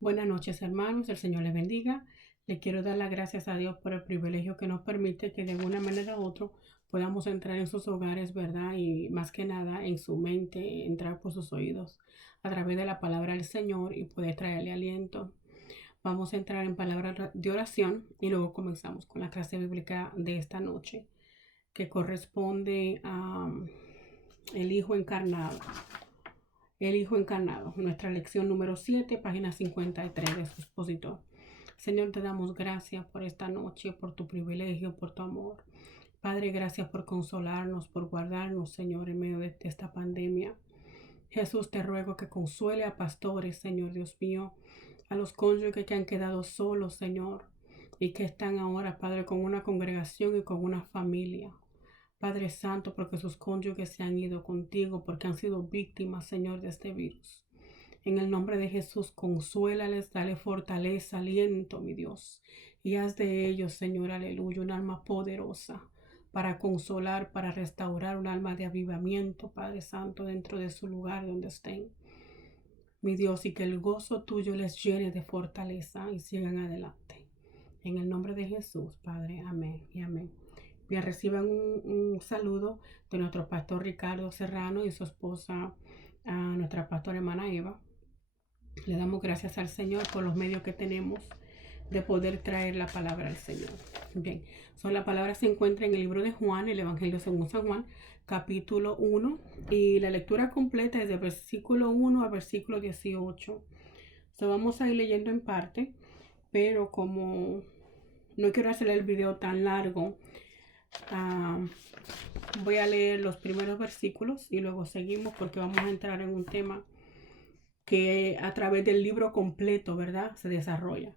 Buenas noches, hermanos. El Señor les bendiga. Le quiero dar las gracias a Dios por el privilegio que nos permite que de una manera u otra podamos entrar en sus hogares, ¿verdad? Y más que nada en su mente, entrar por sus oídos a través de la palabra del Señor y poder traerle aliento. Vamos a entrar en palabra de oración y luego comenzamos con la clase bíblica de esta noche, que corresponde a el Hijo encarnado. El Hijo encarnado, nuestra lección número 7, página 53 de su expositor. Señor, te damos gracias por esta noche, por tu privilegio, por tu amor. Padre, gracias por consolarnos, por guardarnos, Señor, en medio de esta pandemia. Jesús, te ruego que consuele a pastores, Señor Dios mío, a los cónyuges que han quedado solos, Señor, y que están ahora, Padre, con una congregación y con una familia. Padre Santo, porque sus cónyuges se han ido contigo, porque han sido víctimas, Señor, de este virus. En el nombre de Jesús, consuélales, dale fortaleza, aliento, mi Dios. Y haz de ellos, Señor, aleluya, un alma poderosa para consolar, para restaurar un alma de avivamiento, Padre Santo, dentro de su lugar donde estén. Mi Dios, y que el gozo tuyo les llene de fortaleza y sigan adelante. En el nombre de Jesús, Padre, amén y amén. Bien, reciban un saludo de nuestro pastor Ricardo Serrano y su esposa, nuestra pastora hermana Eva. Le damos gracias al Señor por los medios que tenemos de poder traer la palabra al Señor. Bien, la palabra se encuentra en el libro de Juan, el Evangelio según San Juan, capítulo 1, y la lectura completa es de versículo 1 a versículo 18. Vamos a ir leyendo en parte, pero como no quiero hacer el video tan largo, voy a leer los primeros versículos y luego seguimos porque vamos a entrar en un tema que a través del libro completo, ¿verdad? Se desarrolla.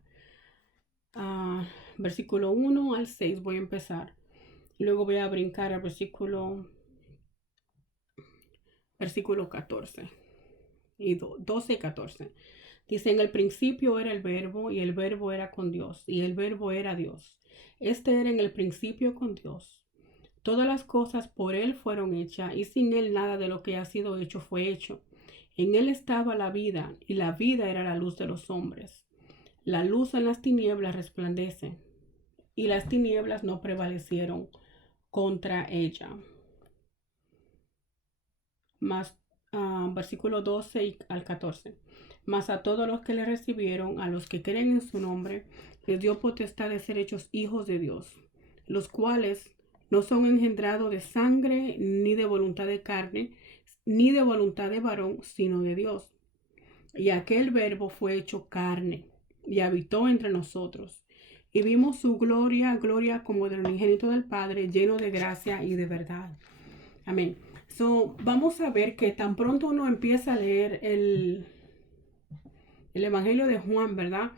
Versículo 1 al 6 voy a empezar. Luego voy a brincar al versículo 14 y 12 y 14. Dice, en el principio era el verbo y el verbo era con Dios y el verbo era Dios. Este era en el principio con Dios. Todas las cosas por Él fueron hechas y sin Él nada de lo que ha sido hecho fue hecho. En Él estaba la vida y la vida era la luz de los hombres. La luz en las tinieblas resplandece y las tinieblas no prevalecieron contra ella. Más versículo 12 al 14. Mas a todos los que le recibieron, a los que creen en su nombre, les dio potestad de ser hechos hijos de Dios, los cuales no son engendrados de sangre, ni de voluntad de carne, ni de voluntad de varón, sino de Dios. Y aquel verbo fue hecho carne, y habitó entre nosotros. Y vimos su gloria, gloria como del unigénito del Padre, lleno de gracia y de verdad. Amén. Vamos a ver que tan pronto uno empieza a leer el Evangelio de Juan, ¿verdad?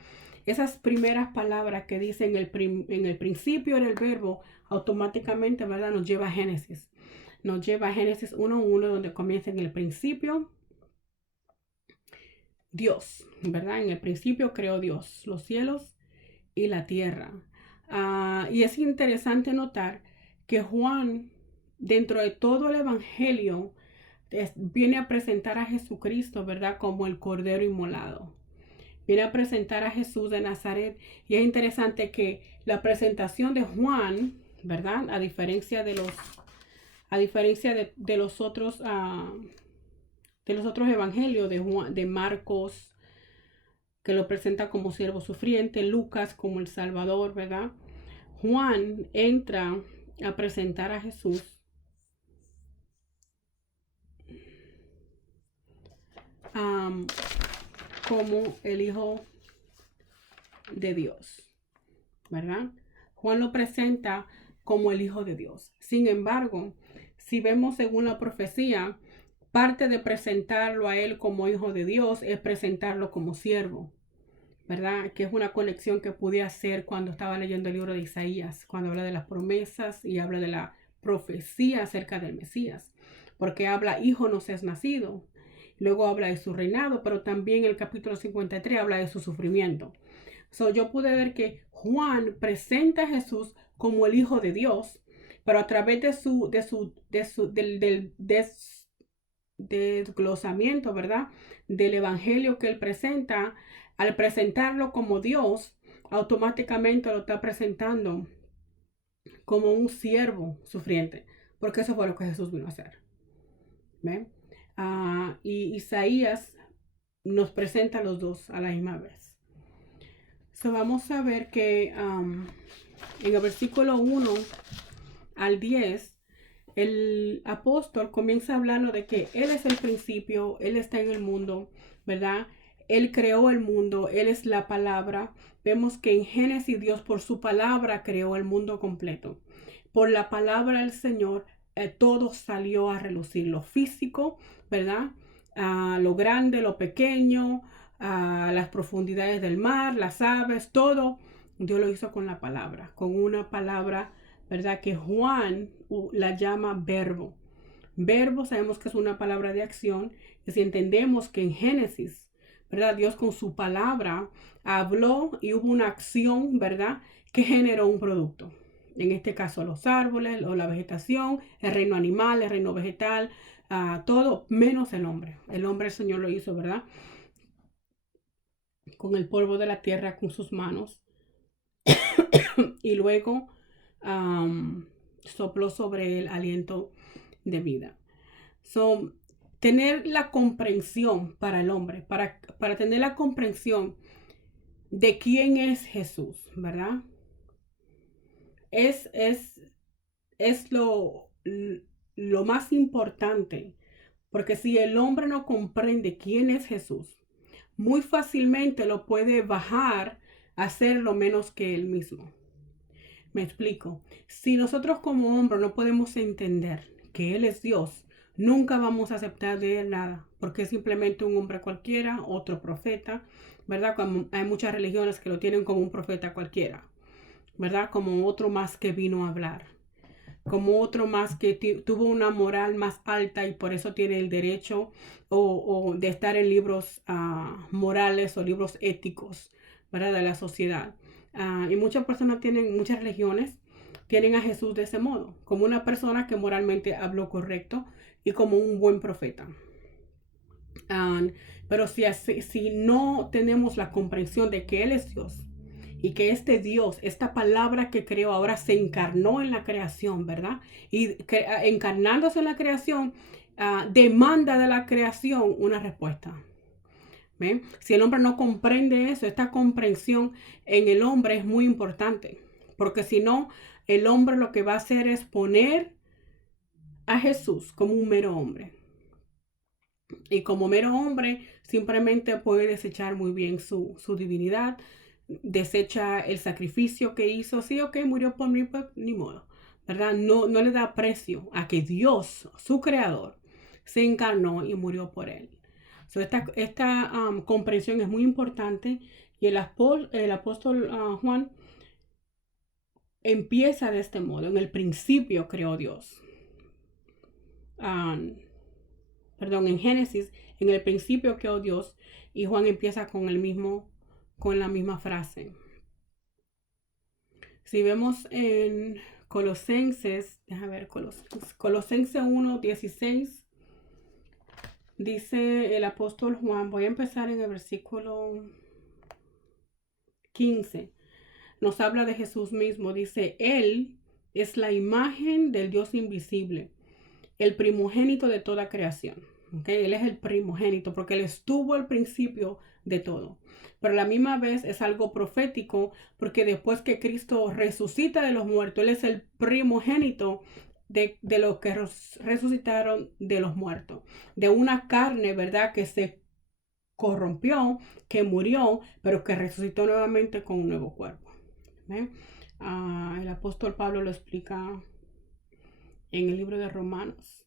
Esas primeras palabras que dicen en el principio era el verbo, automáticamente, ¿verdad? Nos lleva a Génesis. Nos lleva a Génesis 1:1, donde comienza en el principio Dios, ¿verdad? En el principio creó Dios los cielos y la tierra. Y es interesante notar que Juan, dentro de todo el Evangelio, viene a presentar a Jesucristo, ¿verdad? Como el Cordero inmolado. Viene a presentar a Jesús de Nazaret. Y es interesante que la presentación de Juan, ¿verdad? A diferencia de los otros evangelios de Marcos, que lo presenta como siervo sufriente, Lucas como el Salvador, ¿verdad? Juan entra a presentar a Jesús como el Hijo de Dios, ¿verdad? Juan lo presenta como el Hijo de Dios. Sin embargo, si vemos según la profecía, parte de presentarlo a él como Hijo de Dios es presentarlo como siervo, ¿verdad? Que es una conexión que pude hacer cuando estaba leyendo el libro de Isaías, cuando habla de las promesas y habla de la profecía acerca del Mesías, porque habla hijo nos es nacido, luego habla de su reinado, pero también el capítulo 53 habla de su sufrimiento. Yo pude ver que Juan presenta a Jesús como el Hijo de Dios, pero a través del desglosamiento, ¿verdad? Del evangelio que él presenta, al presentarlo como Dios, automáticamente lo está presentando como un siervo sufriente, porque eso fue lo que Jesús vino a hacer. ¿Ven? Y Isaías nos presenta a los dos a la misma vez. So, vamos a ver que en el versículo 1 al 10, el apóstol comienza hablando de que Él es el principio, Él está en el mundo, ¿verdad? Él creó el mundo, Él es la palabra. Vemos que en Génesis Dios por su palabra creó el mundo completo. Por la palabra del Señor todo salió a relucir, lo físico, ¿verdad? Lo grande, lo pequeño, las profundidades del mar, las aves, todo Dios lo hizo con la palabra, con una palabra, ¿verdad? Que Juan la llama verbo. Verbo sabemos que es una palabra de acción, y si entendemos que en Génesis, ¿verdad? Dios con su palabra habló y hubo una acción, ¿verdad? Que generó un producto. En este caso los árboles o la vegetación, el reino animal, el reino vegetal, todo menos el hombre. El hombre el Señor lo hizo, ¿verdad? Con el polvo de la tierra con sus manos. Y luego sopló sobre el aliento de vida. So, tener la comprensión para el hombre, para tener la comprensión de quién es Jesús, ¿verdad? Es lo más importante, porque si el hombre no comprende quién es Jesús, muy fácilmente lo puede bajar a ser lo menos que él mismo. Me explico. Si nosotros como hombres no podemos entender que Él es Dios, nunca vamos a aceptar de Él nada, porque es simplemente un hombre cualquiera, otro profeta, ¿verdad? Como hay muchas religiones que lo tienen como un profeta cualquiera, ¿verdad? Como otro más que vino a hablar, como otro más que tuvo una moral más alta y por eso tiene el derecho o de estar en libros morales o libros éticos, ¿verdad? De la sociedad. Y muchas personas muchas religiones tienen a Jesús de ese modo, como una persona que moralmente habló correcto y como un buen profeta. Pero si no tenemos la comprensión de que Él es Dios y que este Dios, esta palabra que creó ahora se encarnó en la creación, ¿verdad? Y encarnándose en la creación, demanda de la creación una respuesta. ¿Ven? Si el hombre no comprende eso, esta comprensión en el hombre es muy importante, porque si no, el hombre lo que va a hacer es poner a Jesús como un mero hombre. Y como mero hombre, simplemente puede desechar muy bien su divinidad, desecha el sacrificio que hizo. Sí, ok, murió por mí, pues ni modo, ¿verdad? No le da precio a que Dios, su creador, se encarnó y murió por él. So, esta comprensión es muy importante y el apóstol Juan empieza de este modo. En el principio creó Dios. En Génesis, en el principio creó Dios, y Juan empieza con la misma frase. Si vemos en Colosenses, déjame ver, Colosenses 1:16, dice el apóstol Juan, voy a empezar en el versículo 15, nos habla de Jesús mismo, dice, Él es la imagen del Dios invisible, el primogénito de toda creación. ¿Okay? Él es el primogénito porque Él estuvo al principio de todo. Pero a la misma vez es algo profético porque después que Cristo resucita de los muertos, Él es el primogénito de los que resucitaron de los muertos. De una carne, ¿verdad? Que se corrompió, que murió, pero que resucitó nuevamente con un nuevo cuerpo. El apóstol Pablo lo explica en el libro de Romanos.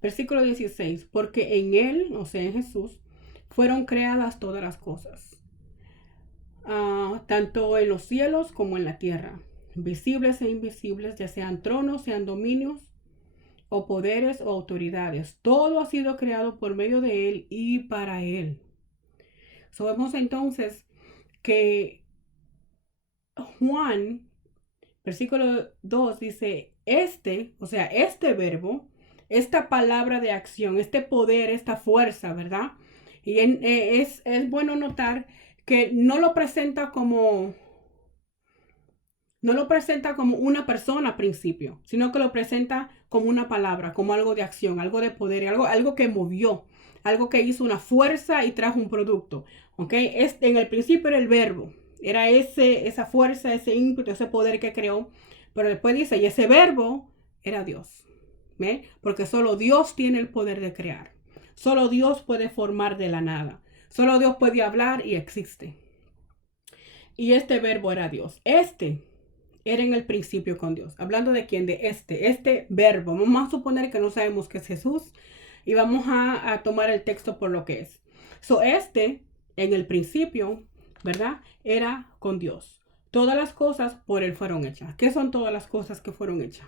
Versículo 16, porque en Él, o sea, en Jesús, fueron creadas todas las cosas, tanto en los cielos como en la tierra, visibles e invisibles, ya sean tronos, sean dominios, o poderes o autoridades. Todo ha sido creado por medio de Él y para Él. Sabemos entonces que Juan, versículo 2 dice, este verbo, esta palabra de acción, este poder, esta fuerza, ¿verdad? Y es bueno notar que no lo presenta como una persona al principio, sino que lo presenta como una palabra, como algo de acción, algo de poder, algo que movió, algo que hizo una fuerza y trajo un producto. ¿Ok? En el principio era el verbo, era esa fuerza, ese ímpetu, ese poder que creó. Pero después dice, y ese verbo era Dios. ¿Ve? Porque solo Dios tiene el poder de crear. Solo Dios puede formar de la nada. Solo Dios puede hablar y existe. Y este verbo era Dios. Este era en el principio con Dios. Hablando de quién, de este verbo. Vamos a suponer que no sabemos qué es Jesús y vamos a tomar el texto por lo que es. En el principio, ¿verdad? Era con Dios. Todas las cosas por Él fueron hechas. ¿Qué son todas las cosas que fueron hechas?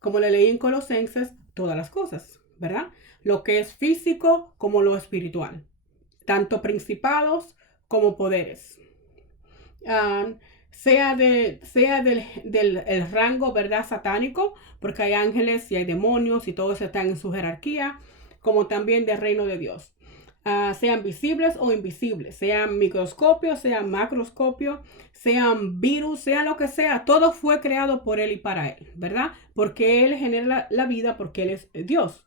Como le leí en Colosenses, todas las cosas, ¿verdad? Lo que es físico como lo espiritual. Tanto principados como poderes. Sea del el rango, ¿verdad? Satánico, porque hay ángeles y hay demonios y todos están en su jerarquía, como también del reino de Dios. Sean visibles o invisibles, sean microscopios, sean macroscopios, sean virus, sea lo que sea, todo fue creado por Él y para Él, ¿verdad? Porque Él genera la vida, porque Él es Dios.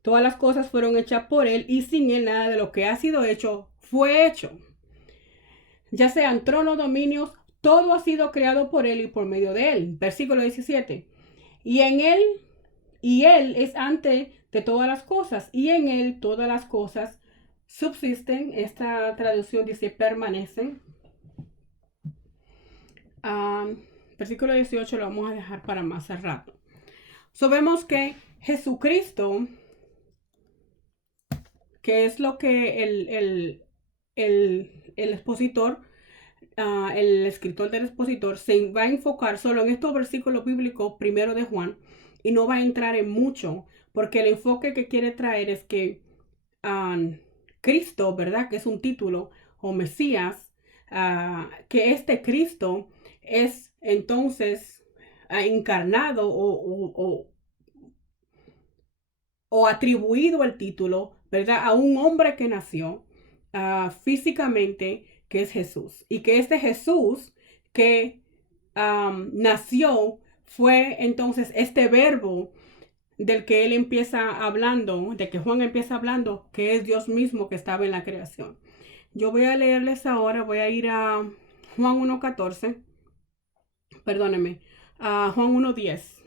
Todas las cosas fueron hechas por Él y sin Él nada de lo que ha sido hecho fue hecho. Ya sean tronos, dominios, todo ha sido creado por Él y por medio de Él. Versículo 17. Y Él es antes de todas las cosas, y en Él todas las cosas subsisten. Esta traducción dice permanecen. Versículo 18 lo vamos a dejar para más al rato. Vemos que Jesucristo, que es lo que el expositor, el escritor del expositor, se va a enfocar solo en estos versículos bíblicos primero de Juan y no va a entrar en mucho, porque el enfoque que quiere traer es que Cristo, ¿verdad? Que es un título, o Mesías, que este Cristo es entonces encarnado o atribuido el título, ¿verdad? A un hombre que nació físicamente, que es Jesús. Y que este Jesús que nació fue entonces este verbo del que él empieza hablando, de que Juan empieza hablando, que es Dios mismo que estaba en la creación. Yo voy a leerles ahora, voy a ir a Juan 1:14, perdónenme, a Juan 1:10.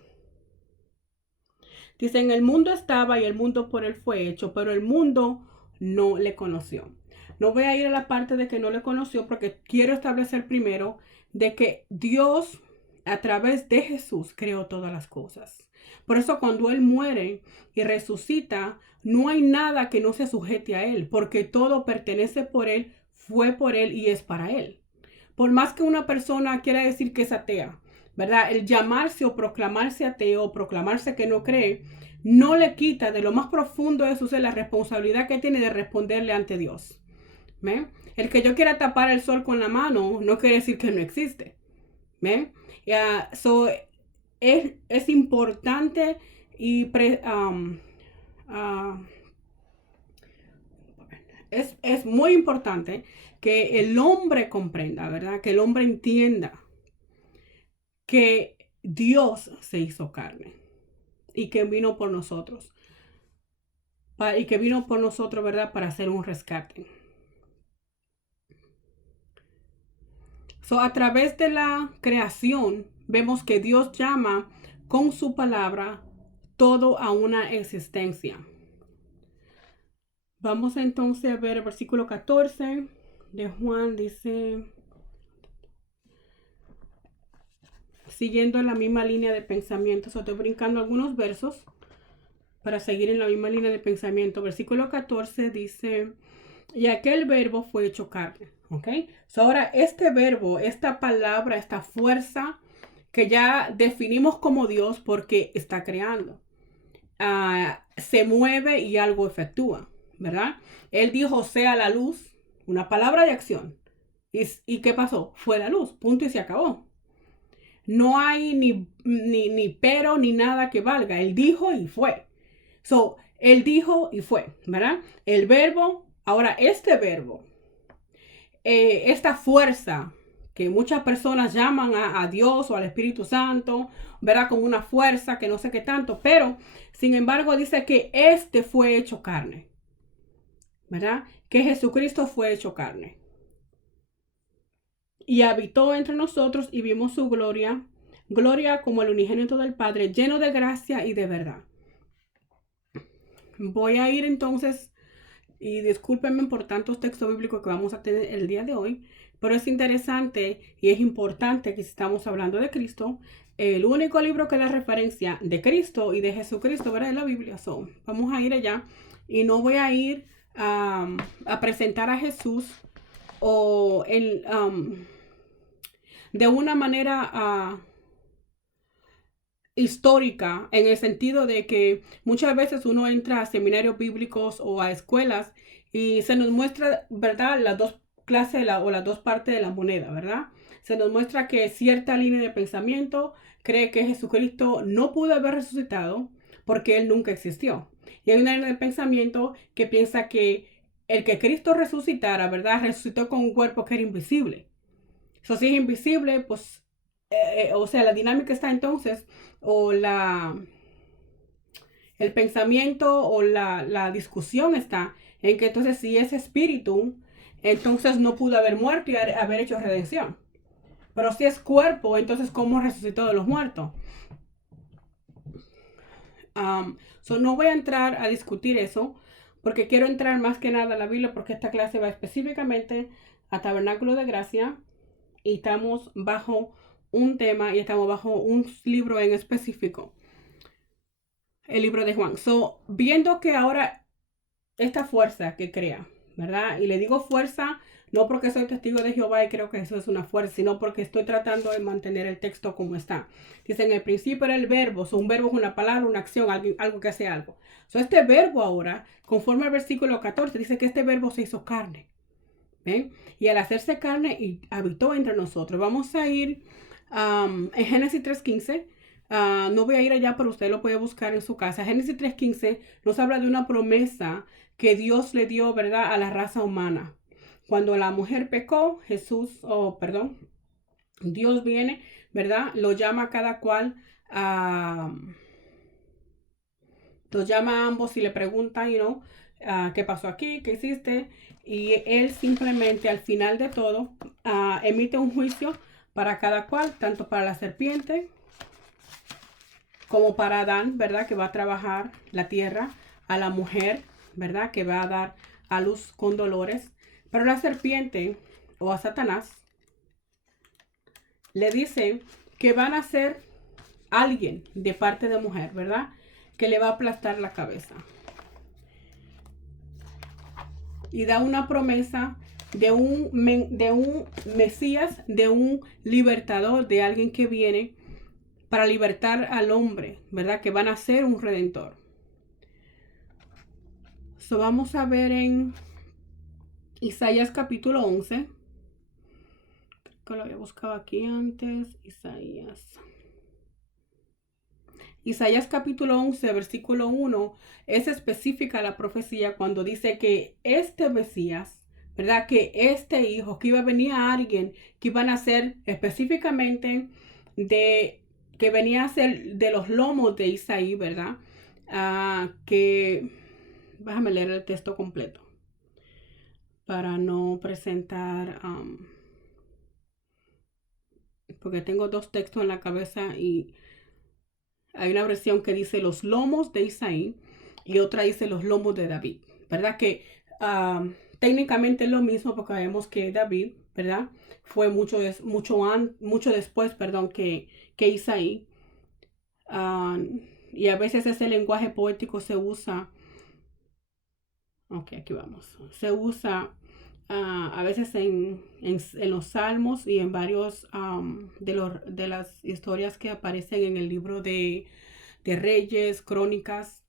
Dice, en el mundo estaba y el mundo por él fue hecho, pero el mundo no le conoció. No voy a ir a la parte de que no le conoció porque quiero establecer primero de que Dios a través de Jesús creó todas las cosas. Por eso cuando Él muere y resucita, no hay nada que no se sujete a Él, porque todo pertenece por Él, fue por Él y es para Él. Por más que una persona quiera decir que es atea, ¿verdad? El llamarse o proclamarse ateo o proclamarse que no cree, no le quita de lo más profundo de su ser la responsabilidad que tiene de responderle ante Dios. ¿Ve? El que yo quiera tapar el sol con la mano no quiere decir que no existe. ¿Ve? Es importante y es muy importante que el hombre comprenda, ¿verdad? Que el hombre entienda que Dios se hizo carne y que vino por nosotros. Y que vino por nosotros, ¿verdad? Para hacer un rescate. A través de la creación, vemos que Dios llama con su palabra todo a una existencia. Vamos entonces a ver el versículo 14 de Juan, dice, siguiendo la misma línea de pensamiento, estoy brincando algunos versos para seguir en la misma línea de pensamiento. Versículo 14 dice, y aquel verbo fue hecho carne. ¿Ok? Ahora este verbo, esta palabra, esta fuerza que ya definimos como Dios porque está creando, se mueve y algo efectúa, ¿verdad? Él dijo, sea la luz, una palabra de acción. ¿Y qué pasó? Fue la luz, punto y se acabó. No hay ni pero ni nada que valga. Él dijo y fue. Él dijo y fue, ¿verdad? El verbo, ahora este verbo esta fuerza que muchas personas llaman a Dios o al Espíritu Santo, ¿verdad? Como una fuerza que no sé qué tanto, pero sin embargo dice que este fue hecho carne, ¿verdad? Que Jesucristo fue hecho carne. Y habitó entre nosotros y vimos su gloria, gloria como el unigénito del Padre, lleno de gracia y de verdad. Voy a ir entonces, y discúlpenme por tantos textos bíblicos que vamos a tener el día de hoy, pero es interesante y es importante que si estamos hablando de Cristo, el único libro que da referencia de Cristo y de Jesucristo, ¿verdad? Es la Biblia. Vamos a ir allá y no voy a ir a presentar a Jesús o de una manera histórica, en el sentido de que muchas veces uno entra a seminarios bíblicos o a escuelas y se nos muestra, ¿verdad?, las dos clases o las dos partes de la moneda, ¿verdad? Se nos muestra que cierta línea de pensamiento cree que Jesucristo no pudo haber resucitado porque él nunca existió. Y hay una línea de pensamiento que piensa que el que Cristo resucitara, ¿verdad?, resucitó con un cuerpo que era invisible. Eso si es invisible, pues, o sea, la dinámica está entonces, o el pensamiento o la discusión está en que entonces si es espíritu, entonces no pudo haber muerto y haber hecho redención. Pero si es cuerpo, entonces ¿cómo resucitó de los muertos? No voy a entrar a discutir eso, porque quiero entrar más que nada a la Biblia, porque esta clase va específicamente a Tabernáculo de Gracia y estamos bajo un tema y estamos bajo un libro en específico, el libro de Juan. Viendo que ahora esta fuerza que crea, ¿verdad? Y le digo fuerza no porque soy testigo de Jehová y creo que eso es una fuerza, sino porque estoy tratando de mantener el texto como está. Dice, en el principio era el verbo. Un verbo es una palabra, una acción, algo que hace algo. Este verbo ahora, conforme al versículo 14, dice que este verbo se hizo carne. ¿Ven? Y al hacerse carne y habitó entre nosotros. Vamos a ir en Génesis 3:15. No voy a ir allá, pero usted lo puede buscar en su casa. Génesis 3:15 nos habla de una promesa que Dios le dio, ¿verdad?, a la raza humana. Cuando la mujer pecó, Dios viene, ¿verdad? Lo llama a cada cual, los llama a ambos y le pregunta, ¿qué pasó aquí? ¿Qué hiciste? Y él simplemente al final de todo emite un juicio para cada cual, tanto para la serpiente como para Adán, ¿verdad?, que va a trabajar la tierra, a la mujer, ¿verdad?, que va a dar a luz con dolores. Pero la serpiente o a Satanás le dice que van a ser alguien de parte de mujer, ¿verdad?, que le va a aplastar la cabeza. Y da una promesa de un Mesías, de un libertador, de alguien que viene para libertar al hombre, ¿verdad?, que van a ser un redentor. Vamos a ver en Isaías capítulo 11. Creo que lo había buscado aquí antes. Isaías capítulo 11, versículo 1, es específica la profecía cuando dice que este Mesías, ¿verdad?, que este hijo, que iba a venir a alguien, que iban a ser específicamente que venía a ser de los lomos de Isaí, ¿verdad? Déjame leer el texto completo para no presentar, porque tengo dos textos en la cabeza y hay una versión que dice los lomos de Isaí y otra dice los lomos de David, ¿verdad? Que técnicamente es lo mismo porque vemos que David, ¿verdad?, fue mucho después, que Isaí. Y a veces ese lenguaje poético se usa. Ok, aquí vamos. Se usa a veces en los salmos y en varios de las historias que aparecen en el libro de Reyes, Crónicas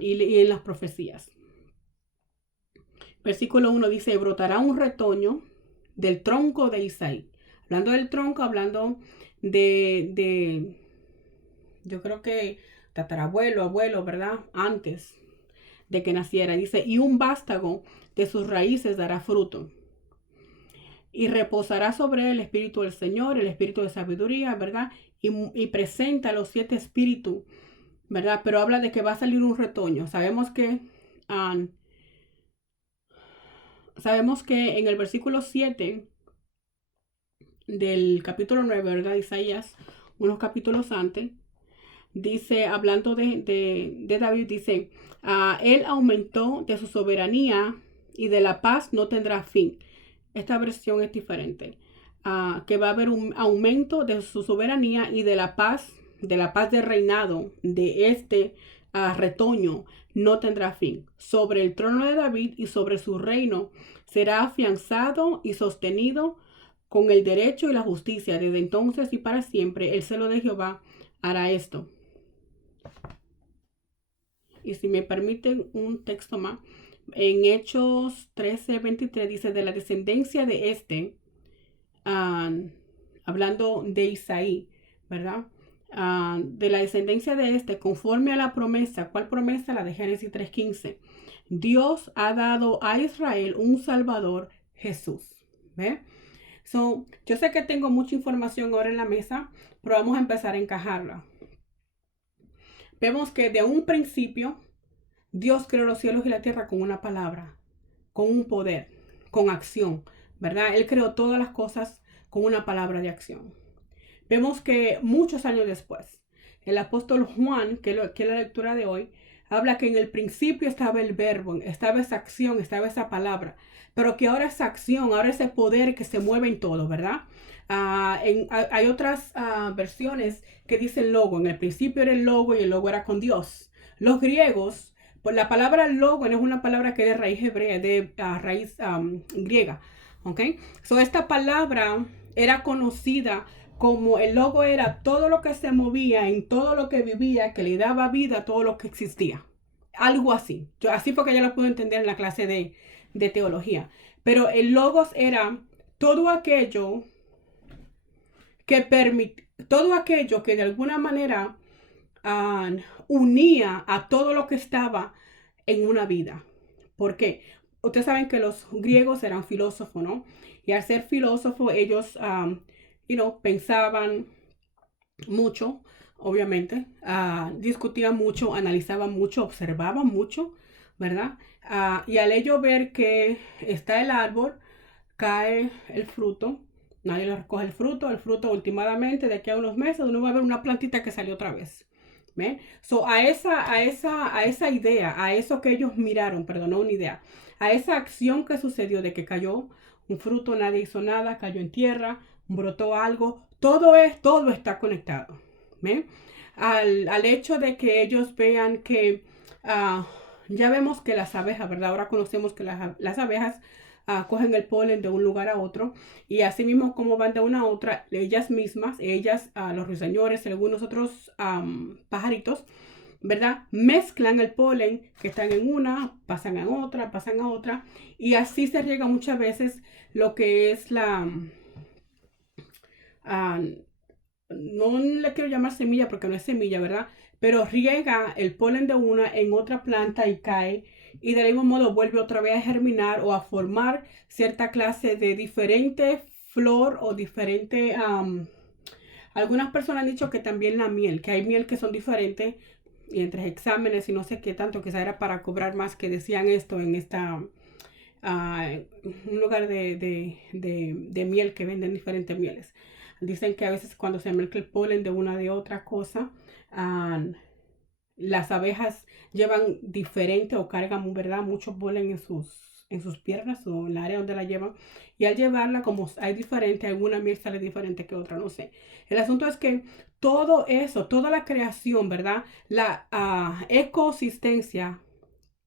y en las profecías. Versículo 1 dice, brotará un retoño del tronco de Isaí. Hablando del tronco, hablando de yo creo que tatarabuelo, abuelo, ¿verdad?, antes de que naciera. Dice, y un vástago de sus raíces dará fruto. y reposará sobre él el espíritu del Señor, el espíritu de sabiduría, ¿verdad? Y presenta los 7 espíritus, ¿verdad? Pero habla de que va a salir un retoño. Um, sabemos que en el versículo 7 del capítulo 9, ¿verdad? Isaías, unos capítulos antes, dice, hablando de David, dice, él aumentó de su soberanía y de la paz no tendrá fin. Esta versión es diferente. Que va a haber un aumento de su soberanía y de la paz de reinado de este retoño no tendrá fin. Sobre el trono de David y sobre su reino será afianzado y sostenido con el derecho y la justicia. Desde entonces y para siempre el celo de Jehová hará esto. Y si me permiten un texto más, en Hechos 13:23 dice, de la descendencia de este, hablando de Isaí, ¿verdad? De la descendencia de este, conforme a la promesa. ¿Cuál promesa? La de Génesis 3:15. Dios ha dado a Israel un Salvador, Jesús. ¿Ve? Yo sé que tengo mucha información ahora en la mesa, pero vamos a empezar a encajarla. Vemos que de un principio Dios creó los cielos y la tierra con una palabra, con un poder, con acción, ¿verdad? Él creó todas las cosas con una palabra de acción. Vemos que muchos años después, el apóstol Juan, que es la lectura de hoy, habla que en el principio estaba el verbo, estaba esa acción, estaba esa palabra, pero que ahora esa acción, ahora ese poder que se mueve en todo, ¿verdad? Hay otras versiones que dicen logo. En el principio era el logo y el logo era con Dios. Los griegos, pues la palabra logo no es una palabra que es de raíz hebrea, de raíz griega, ¿ok? Esta palabra era conocida como el logo era todo lo que se movía, en todo lo que vivía, que le daba vida a todo lo que existía. Algo así. Así porque ya lo puedo entender en la clase de teología. Pero el logos era todo aquello todo aquello que de alguna manera unía a todo lo que estaba en una vida. ¿Por qué? Ustedes saben que los griegos eran filósofos, ¿no? Y al ser filósofos, ellos, pensaban mucho, obviamente, discutían mucho, analizaban mucho, observaban mucho, ¿verdad? Y al ello ver que está el árbol, cae el fruto, nadie le recoge el fruto últimamente de aquí a unos meses uno va a ver una plantita que salió otra vez. ¿Ven? A esa idea, a eso que ellos miraron, perdón, no una idea, a esa acción que sucedió de que cayó un fruto, nadie hizo nada, cayó en tierra, brotó algo, todo está conectado. ¿Ven? Al hecho de que ellos vean que ya vemos que las abejas, ¿verdad? Ahora conocemos que las abejas cogen el polen de un lugar a otro y así mismo como van de una a otra, ellas mismas, los ruiseñores, algunos otros pajaritos, ¿verdad? Mezclan el polen que están en una, pasan a otra y así se riega muchas veces lo que es no le quiero llamar semilla porque no es semilla, ¿verdad? Pero riega el polen de una en otra planta y cae y del mismo modo vuelve otra vez a germinar o a formar cierta clase de diferente flor o diferente... algunas personas han dicho que también la miel, que hay miel que son diferentes y entre exámenes y no sé qué tanto, que era para cobrar más, que decían esto en un lugar de miel que venden diferentes mieles. Dicen que a veces cuando se mezcla el polen de una de otra cosa, las abejas llevan diferente o cargan, ¿verdad? Mucho polen en sus piernas o en la área donde la llevan. Y al llevarla, como hay diferente, alguna miel sale diferente que otra, no sé. El asunto es que todo eso, toda la creación, ¿verdad? La ecosistencia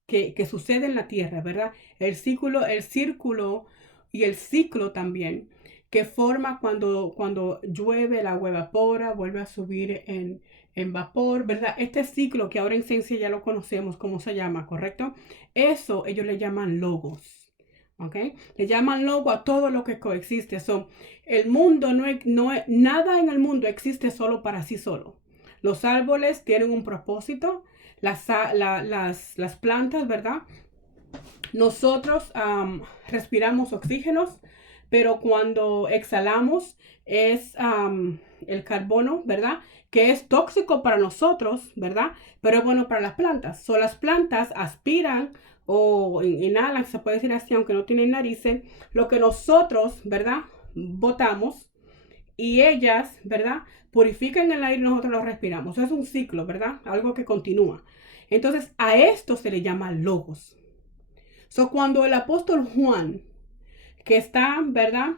que sucede en la tierra, ¿verdad? El círculo y el ciclo también que forma cuando llueve, el agua evapora, vuelve a subir en vapor, ¿verdad? Este ciclo que ahora en ciencia ya lo conocemos, ¿cómo se llama? ¿Correcto? Eso ellos le llaman logos. ¿Ok? Le llaman logo a todo lo que coexiste. El mundo nada en el mundo existe solo para sí solo. Los árboles tienen un propósito, las plantas, ¿verdad? Nosotros respiramos oxígenos, pero cuando exhalamos es el carbono, ¿verdad? Que es tóxico para nosotros, ¿verdad? Pero es bueno para las plantas. So, las plantas aspiran o inhalan, se puede decir así, aunque no tienen narices, lo que nosotros, ¿verdad? Botamos y ellas, ¿verdad? Purifican el aire y nosotros lo respiramos. Eso es un ciclo, ¿verdad? Algo que continúa. Entonces, a esto se le llama logos. So, cuando el apóstol Juan, que está, ¿verdad?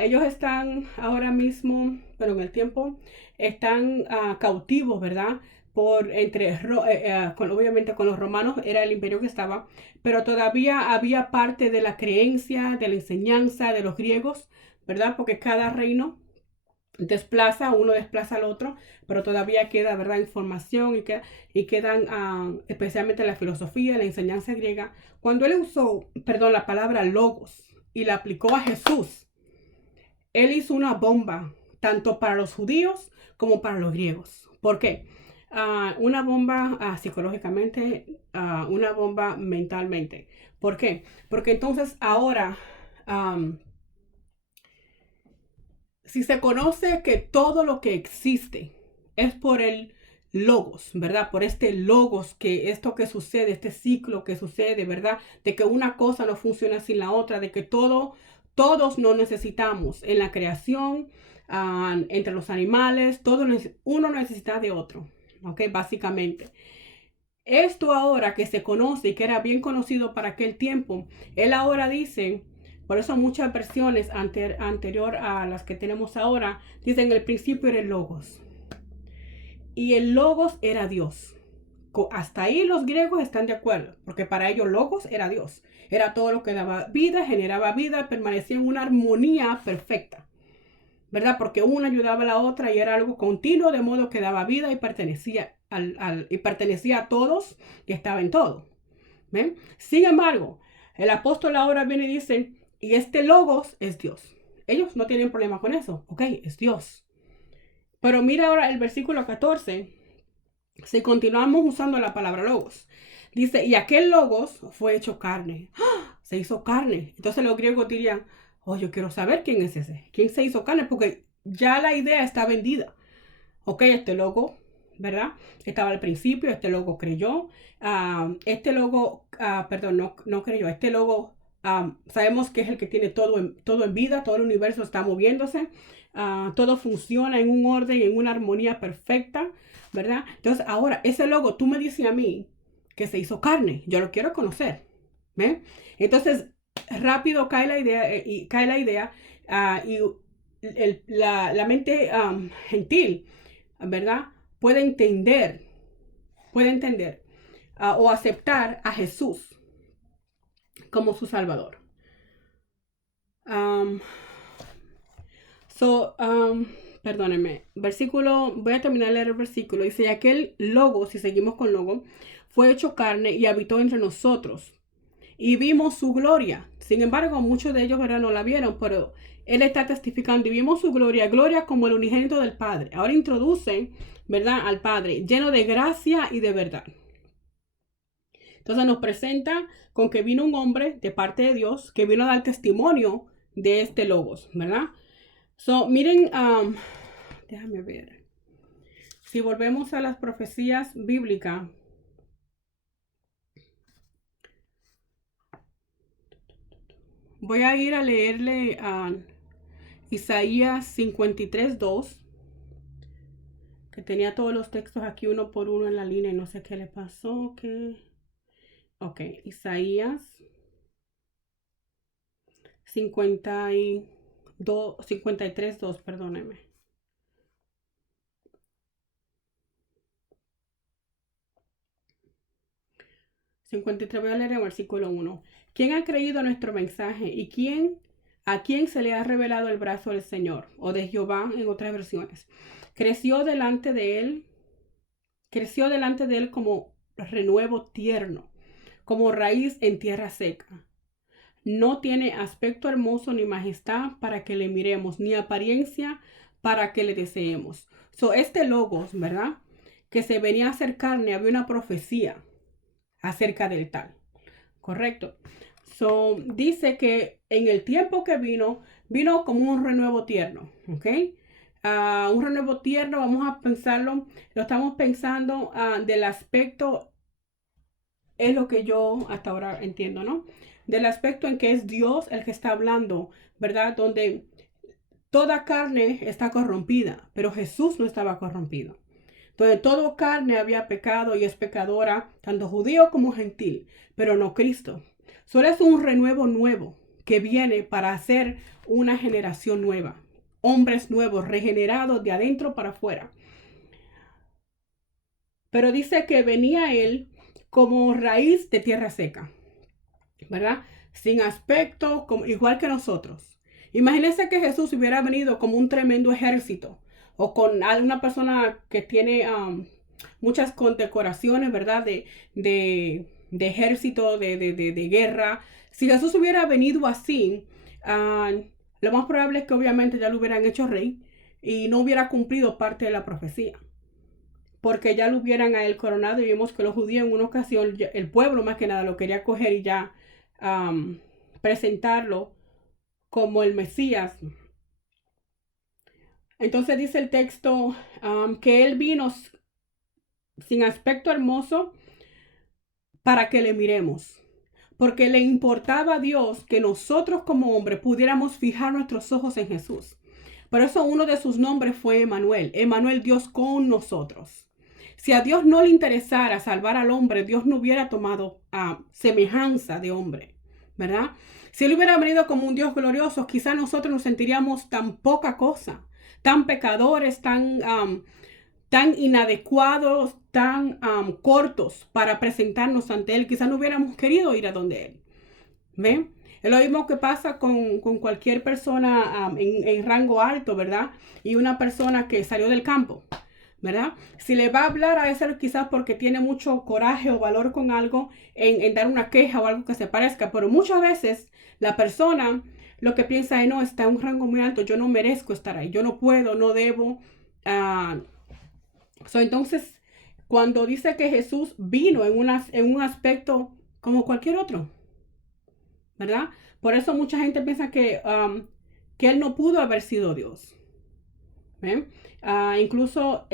Ellos están ahora mismo, pero en el tiempo, están cautivos, ¿verdad? Obviamente con los romanos era el imperio que estaba, pero todavía había parte de la creencia, de la enseñanza de los griegos, ¿verdad? Porque cada reino uno desplaza al otro, pero todavía queda, ¿verdad? Información y quedan especialmente la filosofía, la enseñanza griega. Cuando él usó, perdón, la palabra logos y la aplicó a Jesús, él hizo una bomba, tanto para los judíos como para los griegos. ¿Por qué? Una bomba psicológicamente, una bomba mentalmente. ¿Por qué? Porque entonces ahora, si se conoce que todo lo que existe es por el logos, ¿verdad? Por este logos, que esto que sucede, este ciclo que sucede, ¿verdad? De que una cosa no funciona sin la otra, de que todos nos necesitamos en la creación, entre los animales, uno necesita de otro, ¿ok? Básicamente. Esto ahora que se conoce y que era bien conocido para aquel tiempo, él ahora dice, por eso muchas versiones anterior a las que tenemos ahora, dicen el principio era el logos. Y el logos era Dios. Hasta ahí los griegos están de acuerdo, porque para ellos logos era Dios. Era todo lo que daba vida, generaba vida, permanecía en una armonía perfecta, ¿verdad? Porque una ayudaba a la otra y era algo continuo, de modo que daba vida y pertenecía y pertenecía a todos y estaba en todo. ¿Ven? Sin embargo, el apóstol ahora viene y dice, y este logos es Dios. Ellos no tienen problema con eso, ok, es Dios. Pero mira ahora el versículo 14, si continuamos usando la palabra logos. Dice, y aquel logos fue hecho carne. ¡Ah! Se hizo carne. Entonces los griegos dirían, oh, yo quiero saber quién es ese. ¿Quién se hizo carne? Porque ya la idea está vendida. Ok, este logo, ¿verdad? Estaba al principio, este logo creyó. Este logo, perdón, no creyó. Este logo sabemos que es el que tiene todo en vida, todo el universo está moviéndose. Todo funciona en un orden, en una armonía perfecta, ¿verdad? Entonces, ahora, ese logo, tú me dices a mí que se hizo carne. Yo lo quiero conocer. ¿Ven? Entonces, rápido cae la idea, y la mente gentil, ¿verdad? Puede entender o aceptar a Jesús como su Salvador. Perdónenme, voy a terminar de leer el versículo. Dice, y aquel logo, si seguimos con logo, fue hecho carne y habitó entre nosotros. Y vimos su gloria. Sin embargo, muchos de ellos, ¿verdad?, no la vieron, pero él está testificando y vimos su gloria, gloria como el unigénito del Padre. Ahora introducen, ¿verdad?, al Padre, lleno de gracia y de verdad. Entonces nos presenta con que vino un hombre de parte de Dios que vino a dar testimonio de este logos, ¿verdad? Miren, déjame ver. Si volvemos a las profecías bíblicas, voy a ir a leerle a Isaías 53:2, que tenía todos los textos aquí uno por uno en la línea y no sé qué le pasó. Ok, Isaías 53:2, perdóneme. Voy a leer el versículo 1. ¿Quién ha creído nuestro mensaje y a quién se le ha revelado el brazo del Señor o de Jehová en otras versiones? Creció delante de él como renuevo tierno, como raíz en tierra seca. No tiene aspecto hermoso ni majestad para que le miremos, ni apariencia para que le deseemos. Este logos, ¿verdad?, que se venía a hacer carne, había una profecía acerca del tal. Correcto. So, dice que en el tiempo que vino como un renuevo tierno, ¿ok? Un renuevo tierno, vamos a pensarlo, lo estamos pensando del aspecto, es lo que yo hasta ahora entiendo, ¿no? Del aspecto en que es Dios el que está hablando, ¿verdad? Donde toda carne está corrompida, pero Jesús no estaba corrompido. Donde toda carne había pecado y es pecadora, tanto judío como gentil, pero no Cristo. Solo es un renuevo nuevo que viene para hacer una generación nueva. Hombres nuevos, regenerados de adentro para afuera. Pero dice que venía él como raíz de tierra seca, ¿verdad? Sin aspecto, como, igual que nosotros. Imagínense que Jesús hubiera venido como un tremendo ejército o con alguna persona que tiene muchas condecoraciones, ¿verdad? De ejército, de guerra. Si Jesús hubiera venido así, lo más probable es que obviamente ya lo hubieran hecho rey y no hubiera cumplido parte de la profecía. Porque ya lo hubieran a él coronado y vimos que los judíos en una ocasión, el pueblo más que nada lo quería coger y ya presentarlo como el Mesías. Entonces dice el texto que él vino sin aspecto hermoso para que le miremos. Porque le importaba a Dios que nosotros como hombres pudiéramos fijar nuestros ojos en Jesús. Por eso uno de sus nombres fue Emmanuel. Emmanuel, Dios con nosotros. Si a Dios no le interesara salvar al hombre, Dios no hubiera tomado semejanza de hombre, ¿verdad? Si él hubiera venido como un Dios glorioso, quizás nosotros nos sentiríamos tan poca cosa, tan pecadores, tan inadecuados, tan cortos para presentarnos ante él. Quizás no hubiéramos querido ir a donde él. ¿Ven? Es lo mismo que pasa con cualquier persona en rango alto, ¿verdad? Y una persona que salió del campo, ¿verdad? Si le va a hablar a ese quizás porque tiene mucho coraje o valor con algo en dar una queja o algo que se parezca, pero muchas veces la persona lo que piensa es, no, está en un rango muy alto, yo no merezco estar ahí, yo no puedo, no debo. Entonces, cuando dice que Jesús vino en un aspecto como cualquier otro, ¿verdad? Por eso mucha gente piensa que él no pudo haber sido Dios. Incluso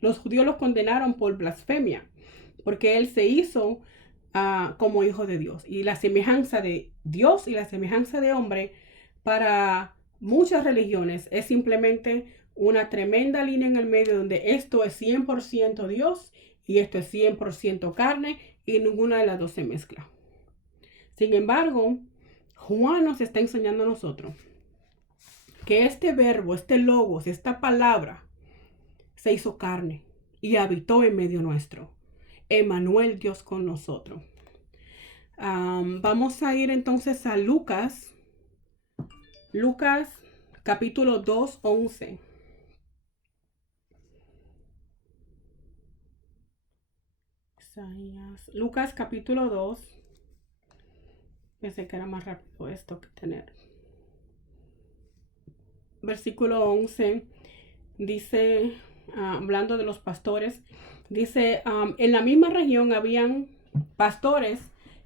los judíos los condenaron por blasfemia, porque él se hizo como hijo de Dios. Y la semejanza de Dios y la semejanza de hombre para muchas religiones es simplemente una tremenda línea en el medio donde esto es 100% Dios y esto es 100% carne y ninguna de las dos se mezcla. Sin embargo, Juan nos está enseñando a nosotros que este verbo, este logos, esta palabra se hizo carne y habitó en medio nuestro. Emmanuel, Dios con nosotros. Vamos a ir entonces a Lucas capítulo 2, 11. Lucas capítulo 2. Pensé que era más rápido esto que tener. Versículo 11 dice, hablando de los pastores, dice, en la misma región habían pastores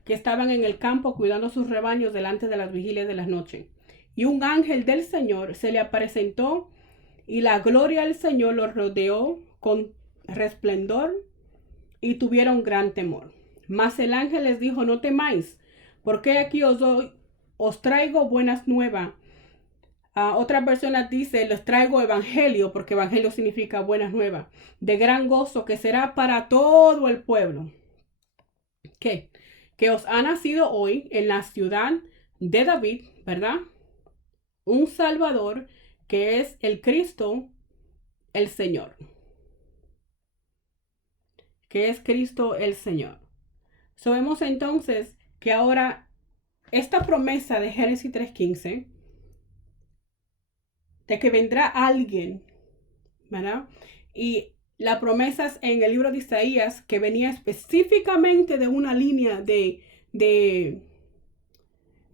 que estaban en el campo cuidando sus rebaños delante de las vigilias de la noche. Y un ángel del Señor se le presentó y la gloria del Señor los rodeó con resplendor y tuvieron gran temor. Mas el ángel les dijo, no temáis, porque aquí os traigo buenas nuevas. Otras personas dicen, les traigo evangelio, porque evangelio significa buenas nuevas, de gran gozo que será para todo el pueblo. ¿Qué? Que os ha nacido hoy en la ciudad de David, ¿verdad? Un Salvador que es el Cristo, el Señor. Que es Cristo el Señor. Sabemos entonces que ahora esta promesa de Génesis 3:15 de que vendrá alguien, ¿verdad? Y la promesa es en el libro de Isaías que venía específicamente de una línea de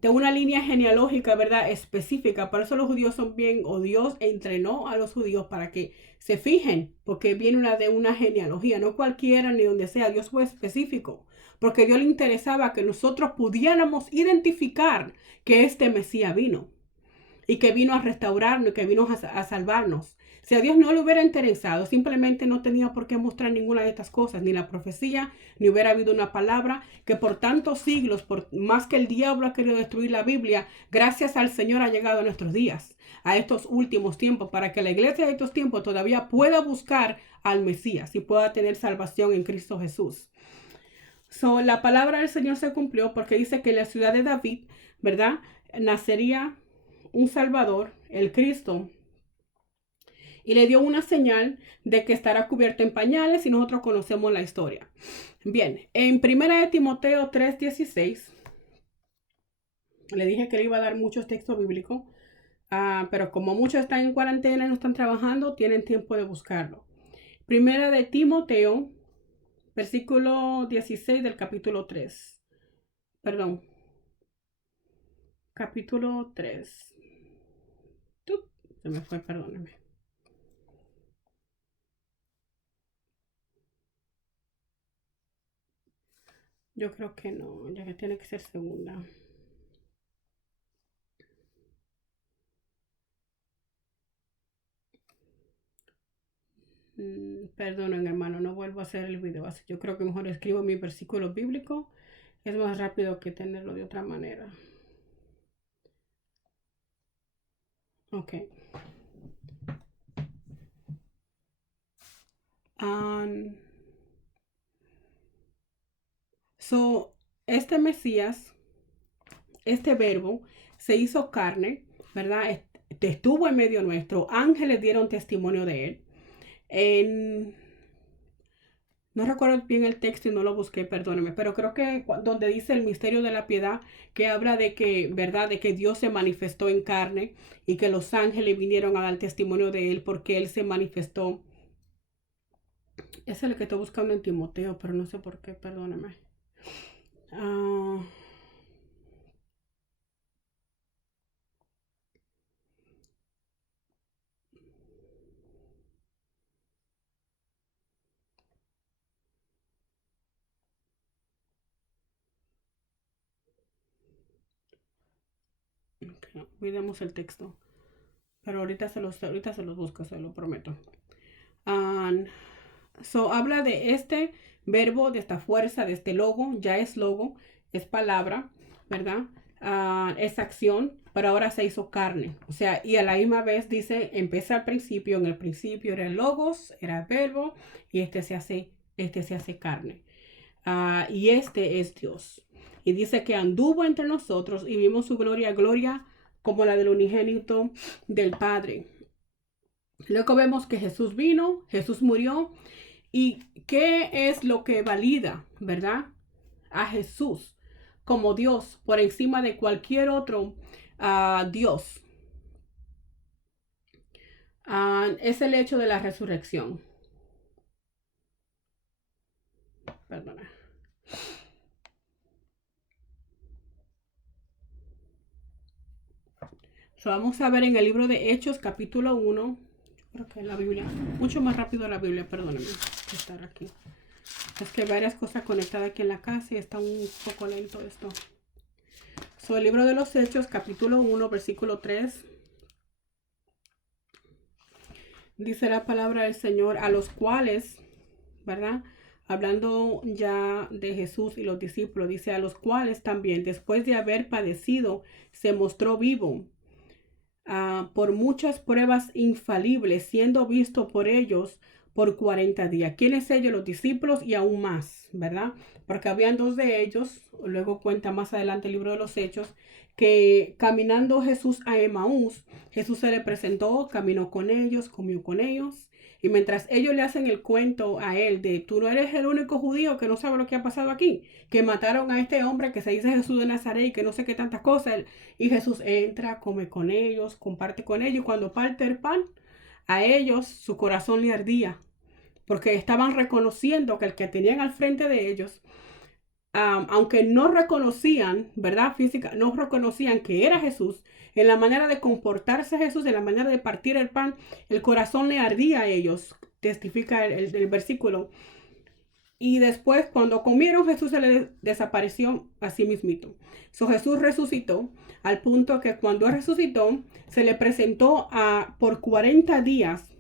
una línea genealógica, ¿verdad? Específica. Por eso los judíos son bien, o Dios entrenó a los judíos para que se fijen, porque viene de una genealogía, no cualquiera ni donde sea. Dios fue específico porque a Dios le interesaba que nosotros pudiéramos identificar que este Mesías vino y que vino a restaurarnos y que vino a salvarnos. Si a Dios no le hubiera interesado, simplemente no tenía por qué mostrar ninguna de estas cosas, ni la profecía, ni hubiera habido una palabra que por tantos siglos, por más que el diablo ha querido destruir la Biblia, gracias al Señor ha llegado a nuestros días, a estos últimos tiempos, para que la iglesia de estos tiempos todavía pueda buscar al Mesías y pueda tener salvación en Cristo Jesús. La palabra del Señor se cumplió porque dice que en la ciudad de David, ¿verdad? Nacería un Salvador, el Cristo, y le dio una señal de que estará cubierto en pañales y nosotros conocemos la historia. Bien, en 1 Timoteo 3:16, le dije que le iba a dar muchos textos bíblicos, pero como muchos están en cuarentena y no están trabajando, tienen tiempo de buscarlo. 1 Timoteo, versículo 16 del capítulo 3. Perdón. Capítulo 3. Se me fue, perdóname. Yo creo que no, ya que tiene que ser segunda. Perdonen, hermano, no vuelvo a hacer el video así. Yo creo que mejor escribo mi versículo bíblico. Es más rápido que tenerlo de otra manera. Ok. Este Mesías, este verbo, se hizo carne, ¿verdad? Estuvo en medio nuestro. Ángeles dieron testimonio de él. No recuerdo bien el texto y no lo busqué, perdóneme, pero creo que donde dice el misterio de la piedad, que habla de que, ¿verdad? De que Dios se manifestó en carne y que los ángeles vinieron a dar testimonio de él porque él se manifestó. Ese es el que estoy buscando en Timoteo, pero no sé por qué, perdóneme. Okay, olvidemos el texto. Pero ahorita se los busco, se lo prometo. Habla de este verbo, de esta fuerza, de este logo. Ya es logo, es palabra, ¿verdad? Es acción, pero ahora se hizo carne. O sea, y a la misma vez dice, empieza al principio. En el principio era el logos, era el verbo, y este se hace carne. Y este es Dios. Y dice que anduvo entre nosotros y vimos su gloria como la del unigénito del Padre. Luego vemos que Jesús vino, Jesús murió. ¿Y qué es lo que valida, verdad? A Jesús como Dios por encima de cualquier otro Dios. Es el hecho de la resurrección. Perdona. Vamos a ver en el libro de Hechos, capítulo 1. Creo que en la Biblia. Mucho más rápido la Biblia, perdónenme. Estar aquí. Es que hay varias cosas conectadas aquí en la casa y está un poco lento esto. El libro de los Hechos, capítulo 1, versículo 3. Dice la palabra del Señor, a los cuales, ¿verdad? Hablando ya de Jesús y los discípulos, dice, a los cuales también, después de haber padecido, se mostró vivo por muchas pruebas infalibles, siendo visto por ellos por 40 días. ¿Quiénes ellos? Los discípulos y aún más, ¿verdad? Porque habían dos de ellos, luego cuenta más adelante el libro de los Hechos, que caminando Jesús a Emaús, Jesús se le presentó, caminó con ellos, comió con ellos. Y mientras ellos le hacen el cuento a él de tú no eres el único judío que no sabe lo que ha pasado aquí, que mataron a este hombre que se dice Jesús de Nazaret y que no sé qué tantas cosas. Y Jesús entra, come con ellos, comparte con ellos. Y cuando parte el pan, a ellos su corazón le ardía, porque estaban reconociendo que el que tenían al frente de ellos, aunque no reconocían, ¿verdad? Física, no reconocían que era Jesús, en la manera de comportarse Jesús, en la manera de partir el pan, el corazón le ardía a ellos, testifica el versículo. Y después, cuando comieron, Jesús se le desapareció a sí mismito. Jesús resucitó al punto que cuando resucitó, se le presentó por 40 días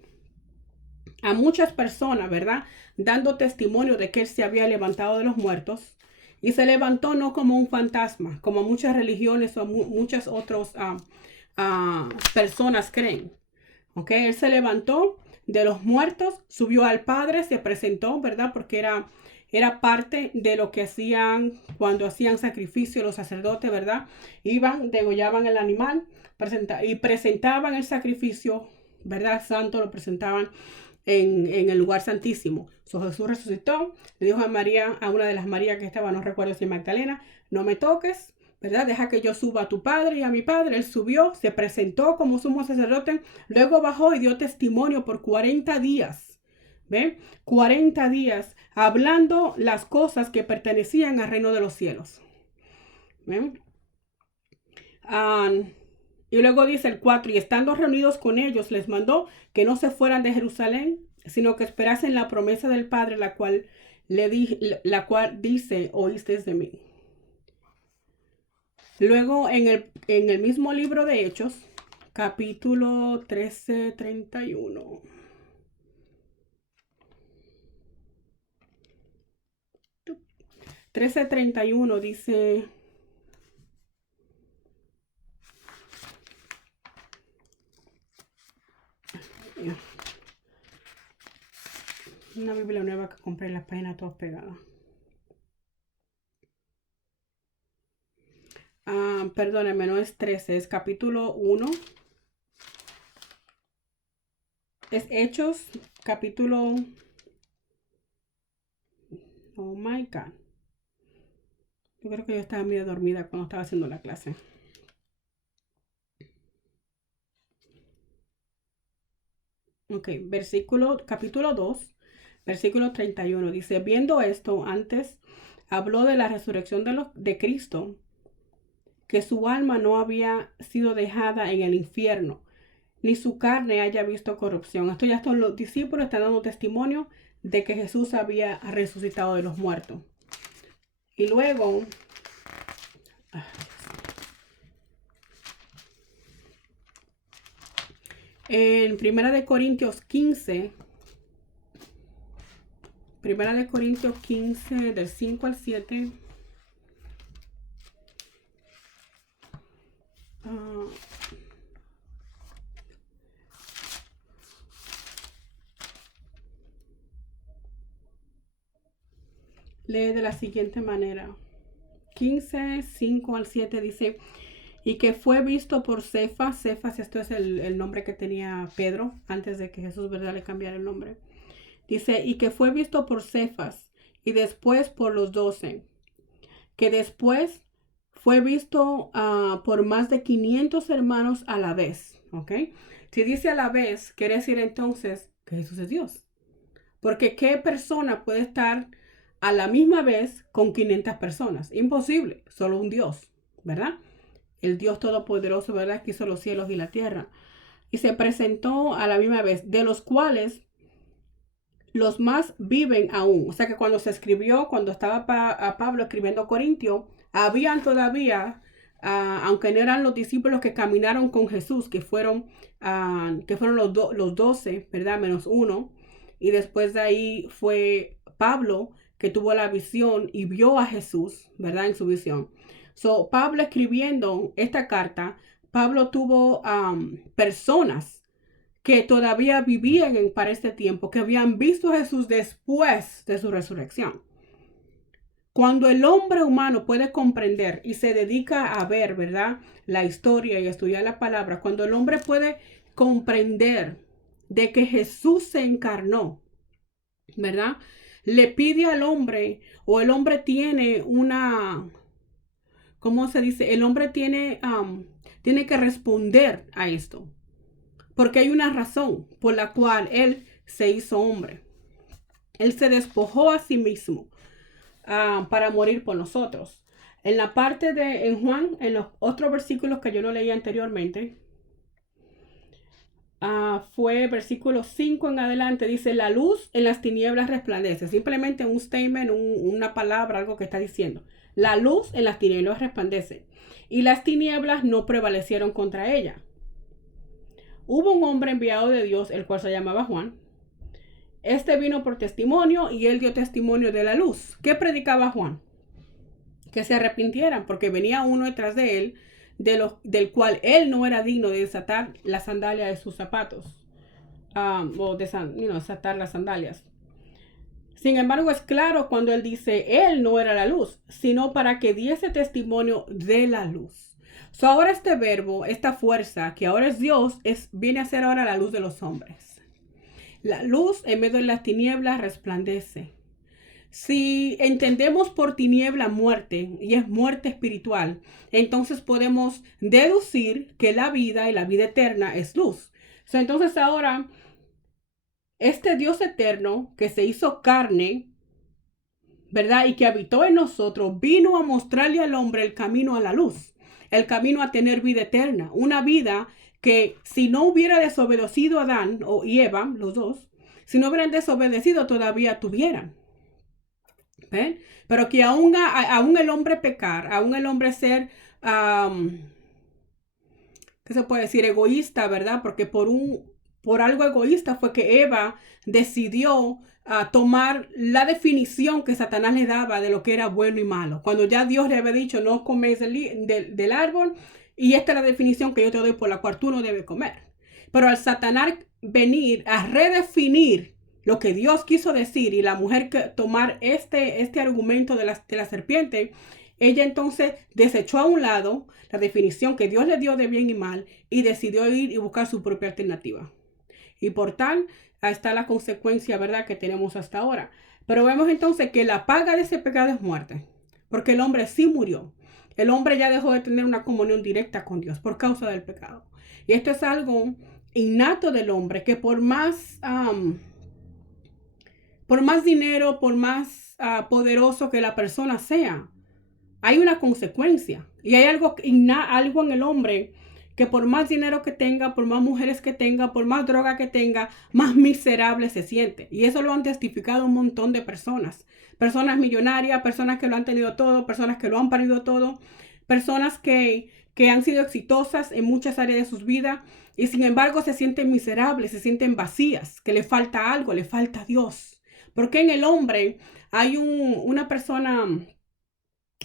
a muchas personas, ¿verdad? Dando testimonio de que él se había levantado de los muertos. Y se levantó no como un fantasma, como muchas religiones o muchas otras personas creen. ¿Ok? Él se levantó de los muertos, subió al Padre, se presentó, ¿verdad? Porque era parte de lo que hacían cuando hacían sacrificio los sacerdotes, ¿verdad? Iban, degollaban el animal y presentaban el sacrificio, ¿verdad? Santo, lo presentaban en el lugar santísimo. Jesús resucitó, le dijo a María, a una de las Marías que estaba, no recuerdo si Magdalena, no me toques, ¿verdad? Deja que yo suba a tu padre y a mi padre. Él subió, se presentó como sumo sacerdote, luego bajó y dio testimonio por 40 días. ¿Ven? 40 días hablando las cosas que pertenecían al reino de los cielos. ¿Ven? Y luego dice el 4, y estando reunidos con ellos, les mandó que no se fueran de Jerusalén, sino que esperasen la promesa del Padre, la cual dice, oísteis de mí. Luego en el mismo libro de Hechos, capítulo 13:31. Dice, una Biblia nueva que compré en las páginas todas pegadas. Perdónenme, no es 13, es capítulo 1. Es Hechos, capítulo... Oh my God. Yo creo que yo estaba medio dormida cuando estaba haciendo la clase. Ok, capítulo 2, versículo 31. Dice, viendo esto, antes habló de la resurrección de Cristo, que su alma no había sido dejada en el infierno, ni su carne haya visto corrupción. Esto ya son los discípulos, están dando testimonio de que Jesús había resucitado de los muertos. Y luego, en Primera de Corintios 15, del 5 al 7, lee de la siguiente manera. 15, 5 al 7 dice, y que fue visto por Cefas, esto es el nombre que tenía Pedro, antes de que Jesús, ¿verdad?, le cambiara el nombre. Dice, y que fue visto por Cefas, y después por los 12, que después fue visto por más de 500 hermanos a la vez, ¿ok? Si dice a la vez, quiere decir entonces que Jesús es Dios. Porque ¿qué persona puede estar a la misma vez con 500 personas? Imposible, solo un Dios, ¿verdad? El Dios Todopoderoso, ¿verdad?, que hizo los cielos y la tierra. Y se presentó a la misma vez, de los cuales los más viven aún. O sea que cuando se escribió, cuando estaba Pablo escribiendo Corintio, habían todavía, aunque no eran los discípulos que caminaron con Jesús, que fueron los 12, ¿verdad?, menos uno. Y después de ahí fue Pablo que tuvo la visión y vio a Jesús, ¿verdad?, en su visión. Pablo escribiendo esta carta, Pablo tuvo personas que todavía vivían para este tiempo, que habían visto a Jesús después de su resurrección. Cuando el hombre humano puede comprender y se dedica a ver, ¿verdad?, la historia y estudiar la palabra, cuando el hombre puede comprender de que Jesús se encarnó, ¿verdad?, le pide al hombre, o el hombre tiene ¿cómo se dice? El hombre tiene que responder a esto. Porque hay una razón por la cual Él se hizo hombre. Él se despojó a sí mismo para morir por nosotros. En la parte en Juan, en los otros versículos que yo no leí anteriormente, fue versículo 5 en adelante, dice, la luz en las tinieblas resplandece. Simplemente un statement, una palabra, algo que está diciendo. La luz en las tinieblas resplandece. Y las tinieblas no prevalecieron contra ella. Hubo un hombre enviado de Dios, el cual se llamaba Juan. Este vino por testimonio y él dio testimonio de la luz. ¿Qué predicaba Juan? Que se arrepintieran, porque venía uno detrás de él, del cual él no era digno de desatar la sandalia de sus zapatos, o desatar las sandalias. Sin embargo, es claro cuando él dice, él no era la luz, sino para que diese testimonio de la luz. Ahora este verbo, esta fuerza, que ahora es Dios, viene a ser ahora la luz de los hombres. La luz en medio de las tinieblas resplandece. Si entendemos por tiniebla muerte, y es muerte espiritual, entonces podemos deducir que la vida y la vida eterna es luz. Entonces ahora, este Dios eterno que se hizo carne, ¿verdad? Y que habitó en nosotros, vino a mostrarle al hombre el camino a la luz, el camino a tener vida eterna, una vida que si no hubiera desobedecido Adán y Eva, los dos, si no hubieran desobedecido todavía tuvieran. ¿Ven? Pero que aún el hombre pecar, aún el hombre ser, ¿qué se puede decir? Egoísta, ¿verdad? Porque por algo egoísta fue que Eva decidió tomar la definición que Satanás le daba de lo que era bueno y malo. Cuando ya Dios le había dicho, no comes del árbol, y esta es la definición que yo te doy por la cual tú no debes comer. Pero al Satanás venir a redefinir lo que Dios quiso decir y la mujer que tomar este argumento de la serpiente, ella entonces desechó a un lado la definición que Dios le dio de bien y mal y decidió ir y buscar su propia alternativa. Y por tal, ahí está la consecuencia, ¿verdad?, que tenemos hasta ahora. Pero vemos entonces que la paga de ese pecado es muerte, porque el hombre sí murió. El hombre ya dejó de tener una comunión directa con Dios por causa del pecado. Y esto es algo innato del hombre, que por más dinero, por más poderoso que la persona sea, hay una consecuencia. Y hay algo en el hombre que por más dinero que tenga, por más mujeres que tenga, por más droga que tenga, más miserable se siente. Y eso lo han testificado un montón de personas. Personas millonarias, personas que lo han tenido todo, personas que lo han perdido todo, personas que han sido exitosas en muchas áreas de sus vidas y sin embargo se sienten miserables, se sienten vacías, que le falta algo, le falta Dios. Porque en el hombre hay una persona,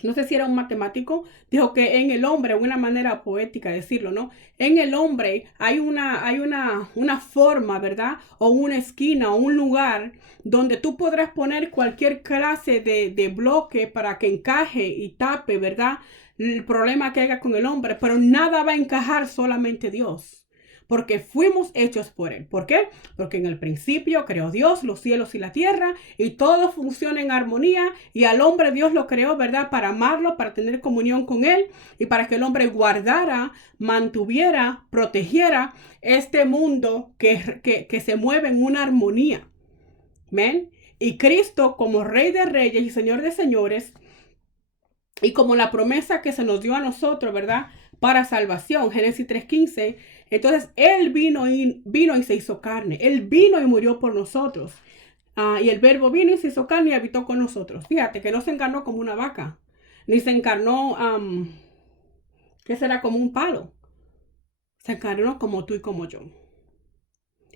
no sé si era un matemático, dijo que en el hombre, una manera poética de decirlo, ¿no? En el hombre hay una forma, ¿verdad? O una esquina o un lugar donde tú podrás poner cualquier clase de bloque para que encaje y tape, ¿verdad?, el problema que haya con el hombre, pero nada va a encajar, solamente Dios. Porque fuimos hechos por Él. ¿Por qué? Porque en el principio creó Dios los cielos y la tierra y todo funciona en armonía y al hombre Dios lo creó, ¿verdad?, para amarlo, para tener comunión con Él y para que el hombre guardara, mantuviera, protegiera este mundo que se mueve en una armonía. ¿Ven? Y Cristo, como Rey de Reyes y Señor de Señores, y como la promesa que se nos dio a nosotros, ¿verdad?, para salvación, Génesis 3:15, entonces Él vino y se hizo carne. Él vino y murió por nosotros. Y el verbo vino y se hizo carne y habitó con nosotros. Fíjate que no se encarnó como una vaca, ni se encarnó, ¿qué será? Como un palo. Se encarnó como tú y como yo.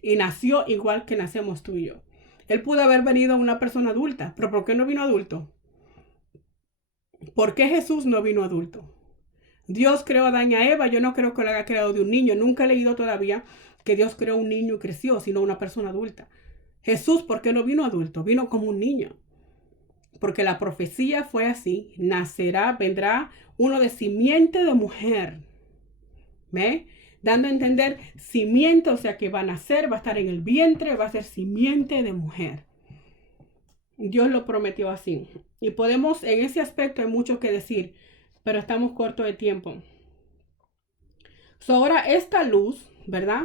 Y nació igual que nacemos tú y yo. Él pudo haber venido una persona adulta, pero ¿por qué no vino adulto? ¿Por qué Jesús no vino adulto? Dios creó a Adán y a Eva. Yo no creo que lo haya creado de un niño. Nunca he leído todavía que Dios creó un niño y creció, sino una persona adulta. Jesús, ¿por qué no vino adulto? Vino como un niño. Porque la profecía fue así. Vendrá uno de simiente de mujer. ¿Ve? Dando a entender simiente, o sea que va a nacer, va a estar en el vientre, va a ser simiente de mujer. Dios lo prometió así. Y podemos, en ese aspecto hay mucho que decir, pero estamos cortos de tiempo. Ahora esta luz, ¿verdad?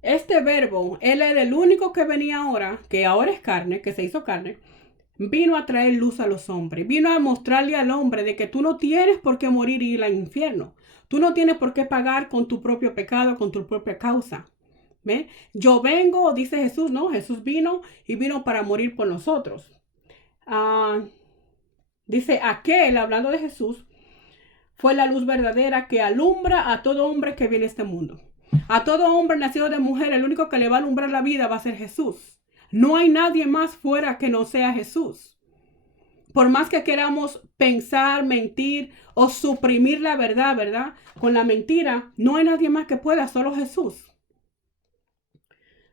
Este verbo, Él era el único que venía ahora, que ahora es carne, que se hizo carne, vino a traer luz a los hombres. Vino a mostrarle al hombre de que tú no tienes por qué morir y ir al infierno. Tú no tienes por qué pagar con tu propio pecado, con tu propia causa. ¿Ve? Yo vengo, dice Jesús, no, Jesús vino y vino para morir por nosotros. Dice aquel, hablando de Jesús, fue la luz verdadera que alumbra a todo hombre que viene a este mundo. A todo hombre nacido de mujer, el único que le va a alumbrar la vida va a ser Jesús. No hay nadie más fuera que no sea Jesús. Por más que queramos pensar, mentir o suprimir la verdad, ¿verdad? Con la mentira, no hay nadie más que pueda, solo Jesús.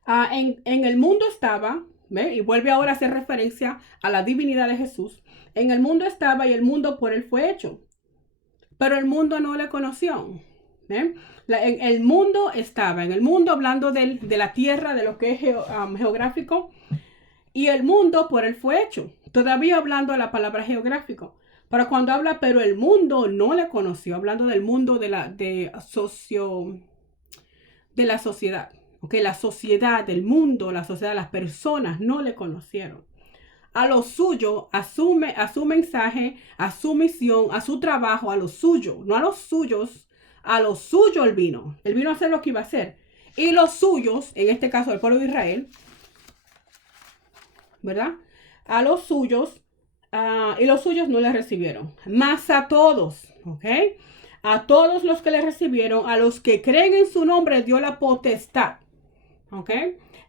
En el mundo estaba, ¿ve? Y vuelve ahora a hacer referencia a la divinidad de Jesús. En el mundo estaba y el mundo por él fue hecho. Pero el mundo no le conoció. En el mundo estaba, en el mundo hablando de la tierra, de lo que es geográfico, y el mundo por él fue hecho. Todavía hablando de la palabra geográfico. Pero cuando habla, pero el mundo no le conoció, hablando del mundo de la sociedad. Okay, la sociedad, del mundo, la sociedad, las personas no le conocieron. A lo suyo, a su mensaje, a su misión, a su trabajo, a lo suyo, no a los suyos, a lo suyo él vino. Él vino a hacer lo que iba a hacer. Y los suyos, en este caso el pueblo de Israel, ¿verdad? A los suyos, y los suyos no le recibieron. Más a todos, ¿ok? A todos los que le recibieron, a los que creen en su nombre, dio la potestad, ¿ok?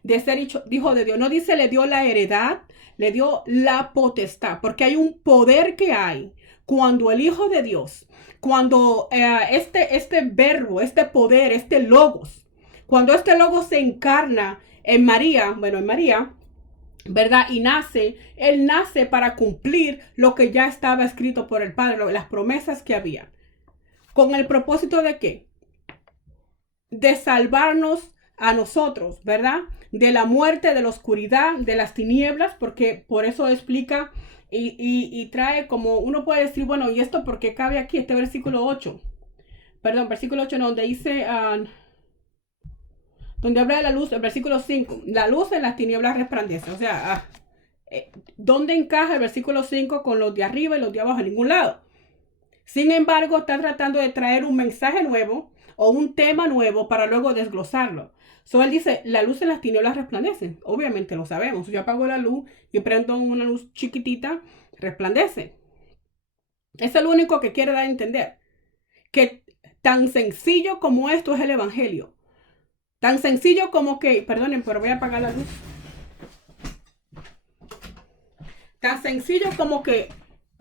De ser hijo de Dios. No dice le dio la heredad, le dio la potestad, porque hay un poder que hay cuando el Hijo de Dios, cuando este verbo, este poder, este logos, cuando este logos se encarna en María, ¿verdad? Y él nace para cumplir lo que ya estaba escrito por el Padre, las promesas que había. ¿Con el propósito de qué? De salvarnos a nosotros, ¿verdad? De la muerte, de la oscuridad, de las tinieblas, porque por eso explica y trae como, uno puede decir, bueno, ¿y esto por qué cabe aquí? Este versículo 8. Perdón, versículo 8, no, donde dice, donde habla de la luz, el versículo 5, la luz en las tinieblas resplandece. O sea, ¿dónde encaja el versículo 5 con los de arriba y los de abajo? En ningún lado. Sin embargo, está tratando de traer un mensaje nuevo o un tema nuevo para luego desglosarlo. Él dice, la luz en las tinieblas resplandece. Obviamente lo sabemos. Yo apago la luz y prendo una luz chiquitita, resplandece. Eso es lo único que quiere dar a entender. Que tan sencillo como esto es el evangelio. Tan sencillo como que, perdonen, pero voy a apagar la luz. Tan sencillo como que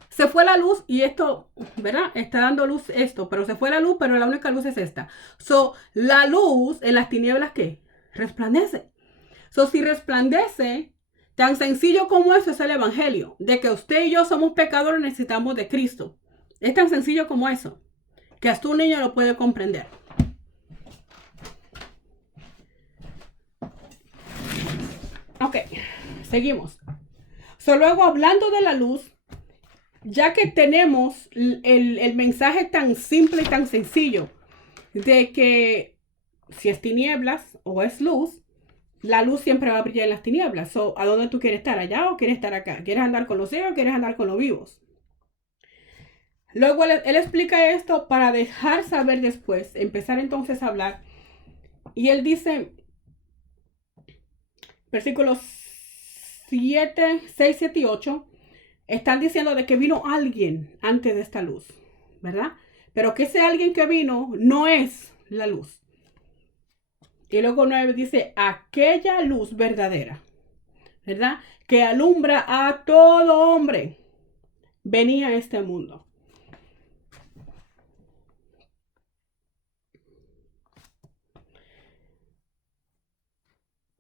se fue la luz y esto, ¿verdad? Está dando luz esto, pero se fue la luz, pero la única luz es esta. La luz en las tinieblas, ¿qué? Resplandece. Si resplandece, tan sencillo como eso es el evangelio, de que usted y yo somos pecadores, necesitamos de Cristo. Es tan sencillo como eso, que hasta un niño lo puede comprender. Ok, seguimos. Luego, hablando de la luz, ya que tenemos el mensaje tan simple y tan sencillo de que si es tinieblas o es luz, la luz siempre va a brillar en las tinieblas. ¿A dónde tú quieres estar? ¿Allá o quieres estar acá? ¿Quieres andar con los ciegos o quieres andar con los vivos? Luego él explica esto para dejar saber después, empezar entonces a hablar. Y él dice, versículos 6, 7 y 8, están diciendo de que vino alguien antes de esta luz, ¿verdad? Pero que ese alguien que vino no es la luz. Y luego 9 dice, aquella luz verdadera, ¿verdad? Que alumbra a todo hombre, venía a este mundo.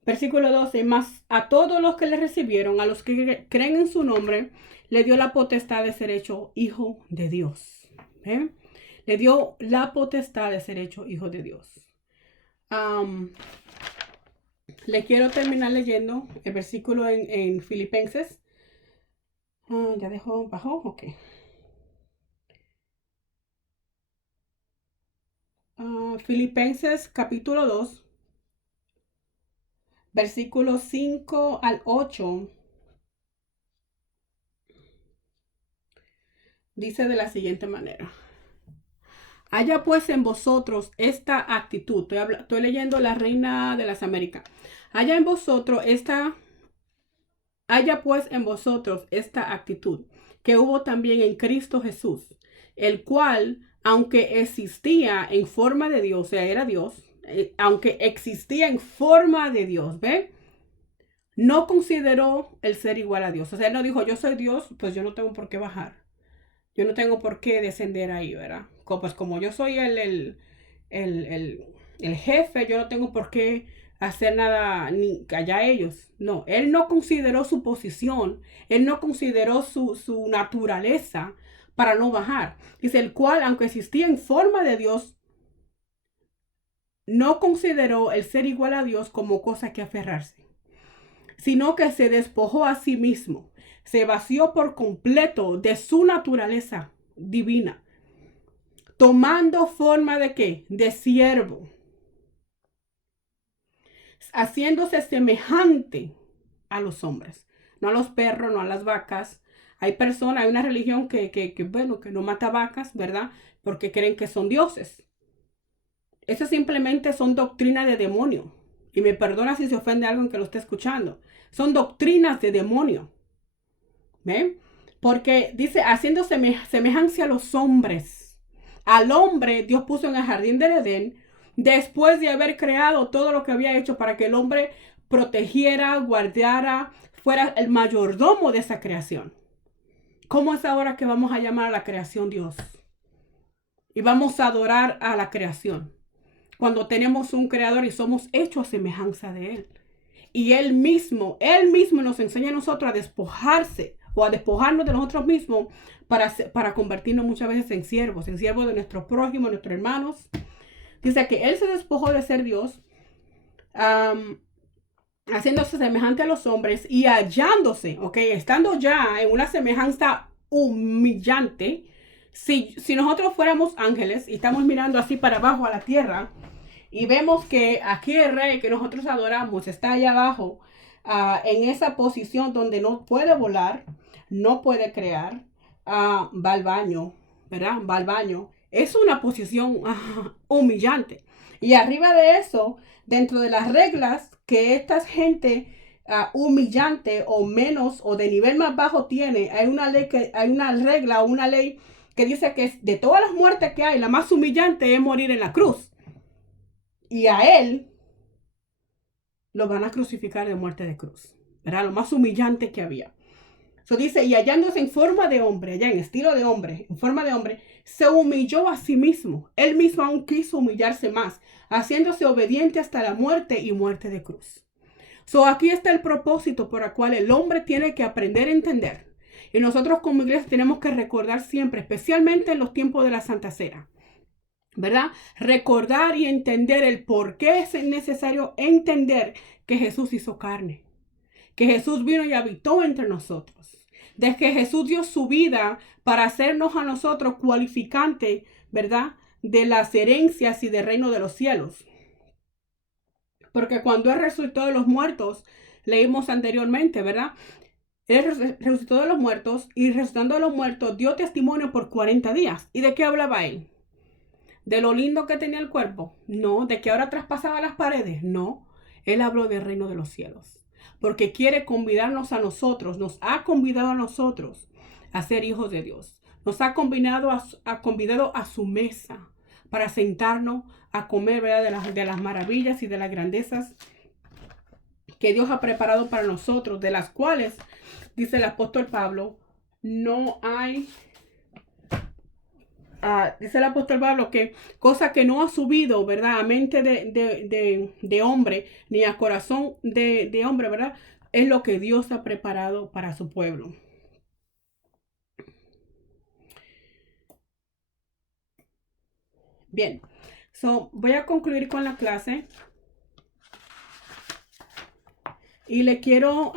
Versículo 12, más a todos los que le recibieron, a los que creen en su nombre, le dio la potestad de ser hecho hijo de Dios. ¿Eh? Le dio la potestad de ser hecho hijo de Dios. Le quiero terminar leyendo el versículo en Filipenses. Ya dejó, bajó, ok. Filipenses capítulo 2, versículos 5 al 8. Dice de la siguiente manera. Haya pues en vosotros esta actitud. Estoy leyendo la Reina de las Américas. Haya pues en vosotros esta actitud que hubo también en Cristo Jesús, el cual, aunque existía en forma de Dios, o sea, era Dios, aunque existía en forma de Dios, ¿ve? No consideró el ser igual a Dios. O sea, él no dijo, yo soy Dios, pues yo no tengo por qué bajar. Yo no tengo por qué descender ahí, ¿verdad? Pues como yo soy el jefe, yo no tengo por qué hacer nada ni callar ellos. No, él no consideró su posición, él no consideró su naturaleza para no bajar. Dice, el cual, aunque existía en forma de Dios, no consideró el ser igual a Dios como cosa que aferrarse, sino que se despojó a sí mismo, se vació por completo de su naturaleza divina, tomando forma de ¿qué? De siervo, haciéndose semejante a los hombres, no a los perros, no a las vacas. Hay personas, hay una religión bueno, que no mata vacas, ¿verdad? Porque creen que son dioses. Eso simplemente son doctrinas de demonio. Y me perdona si se ofende a alguien que lo esté escuchando. Son doctrinas de demonio. ¿Ven? Porque dice, haciendo semejanza a los hombres. Al hombre Dios puso en el jardín del Edén después de haber creado todo lo que había hecho para que el hombre protegiera, guardara, fuera el mayordomo de esa creación. ¿Cómo es ahora que vamos a llamar a la creación Dios? Y vamos a adorar a la creación. Cuando tenemos un creador y somos hechos a semejanza de él. Y él mismo nos enseña a nosotros a despojarse o a despojarnos de nosotros mismos para convertirnos muchas veces en siervos de nuestros prójimos, nuestros hermanos. Dice que él se despojó de ser Dios, haciéndose semejante a los hombres y hallándose, ¿ok? Estando ya en una semejanza humillante. Si nosotros fuéramos ángeles y estamos mirando así para abajo a la tierra y vemos que aquí el rey que nosotros adoramos está allá abajo, en esa posición donde no puede volar, no puede crear, va al baño, ¿verdad? Va al baño. Es una posición humillante. Y arriba de eso, dentro de las reglas que esta gente humillante o menos o de nivel más bajo tiene, hay una regla o una ley que dice que de todas las muertes que hay, la más humillante es morir en la cruz. Y a él lo van a crucificar de muerte de cruz. ¿Verdad? Lo más humillante que había. Eso dice, y hallándose en forma de hombre, allá en estilo de hombre, en forma de hombre, se humilló a sí mismo. Él mismo aún quiso humillarse más, haciéndose obediente hasta la muerte y muerte de cruz. Aquí está el propósito por el cual el hombre tiene que aprender a entender. Y nosotros como iglesia tenemos que recordar siempre, especialmente en los tiempos de la Santa Cena, ¿verdad? Recordar y entender el por qué es necesario entender que Jesús hizo carne, que Jesús vino y habitó entre nosotros, de que Jesús dio su vida para hacernos a nosotros cualificante, ¿verdad? De las herencias y del reino de los cielos. Porque cuando Él resucitó de los muertos, leímos anteriormente, ¿verdad? Él resucitó de los muertos y resucitando de los muertos dio testimonio por 40 días. ¿Y de qué hablaba Él? ¿De lo lindo que tenía el cuerpo? No. ¿De que ahora traspasaba las paredes? No. Él habló del reino de los cielos. Porque quiere convidarnos a nosotros, nos ha convidado a nosotros a ser hijos de Dios. Nos ha convidado a su mesa para sentarnos a comer, ¿verdad? De las maravillas y de las grandezas que Dios ha preparado para nosotros, de las cuales, dice el apóstol Pablo, no hay... dice el apóstol Pablo que cosa que no ha subido, ¿verdad? A mente de hombre, ni a corazón de hombre, ¿verdad? Es lo que Dios ha preparado para su pueblo. Bien, voy a concluir con la clase. Y le quiero...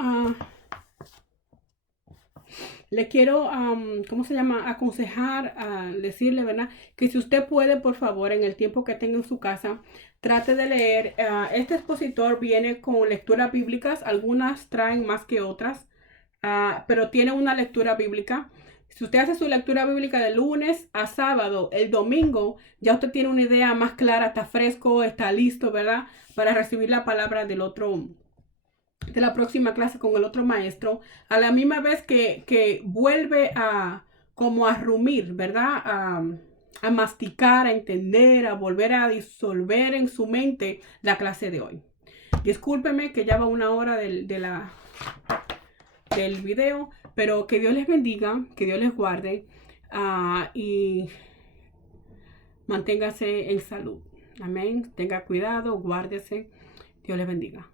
¿cómo se llama? Aconsejar, decirle, ¿verdad? Que si usted puede, por favor, en el tiempo que tenga en su casa, trate de leer. Este expositor viene con lecturas bíblicas. Algunas traen más que otras, pero tiene una lectura bíblica. Si usted hace su lectura bíblica de lunes a sábado, el domingo, ya usted tiene una idea más clara, está fresco, está listo, ¿verdad? Para recibir la palabra de la próxima clase con el otro maestro, a la misma vez que vuelve a como a rumir, ¿verdad? A masticar, a entender, a volver a disolver en su mente la clase de hoy. Discúlpeme que ya va una hora del video, pero que Dios les bendiga, que Dios les guarde y manténgase en salud. Amén. Tenga cuidado, guárdese. Dios les bendiga.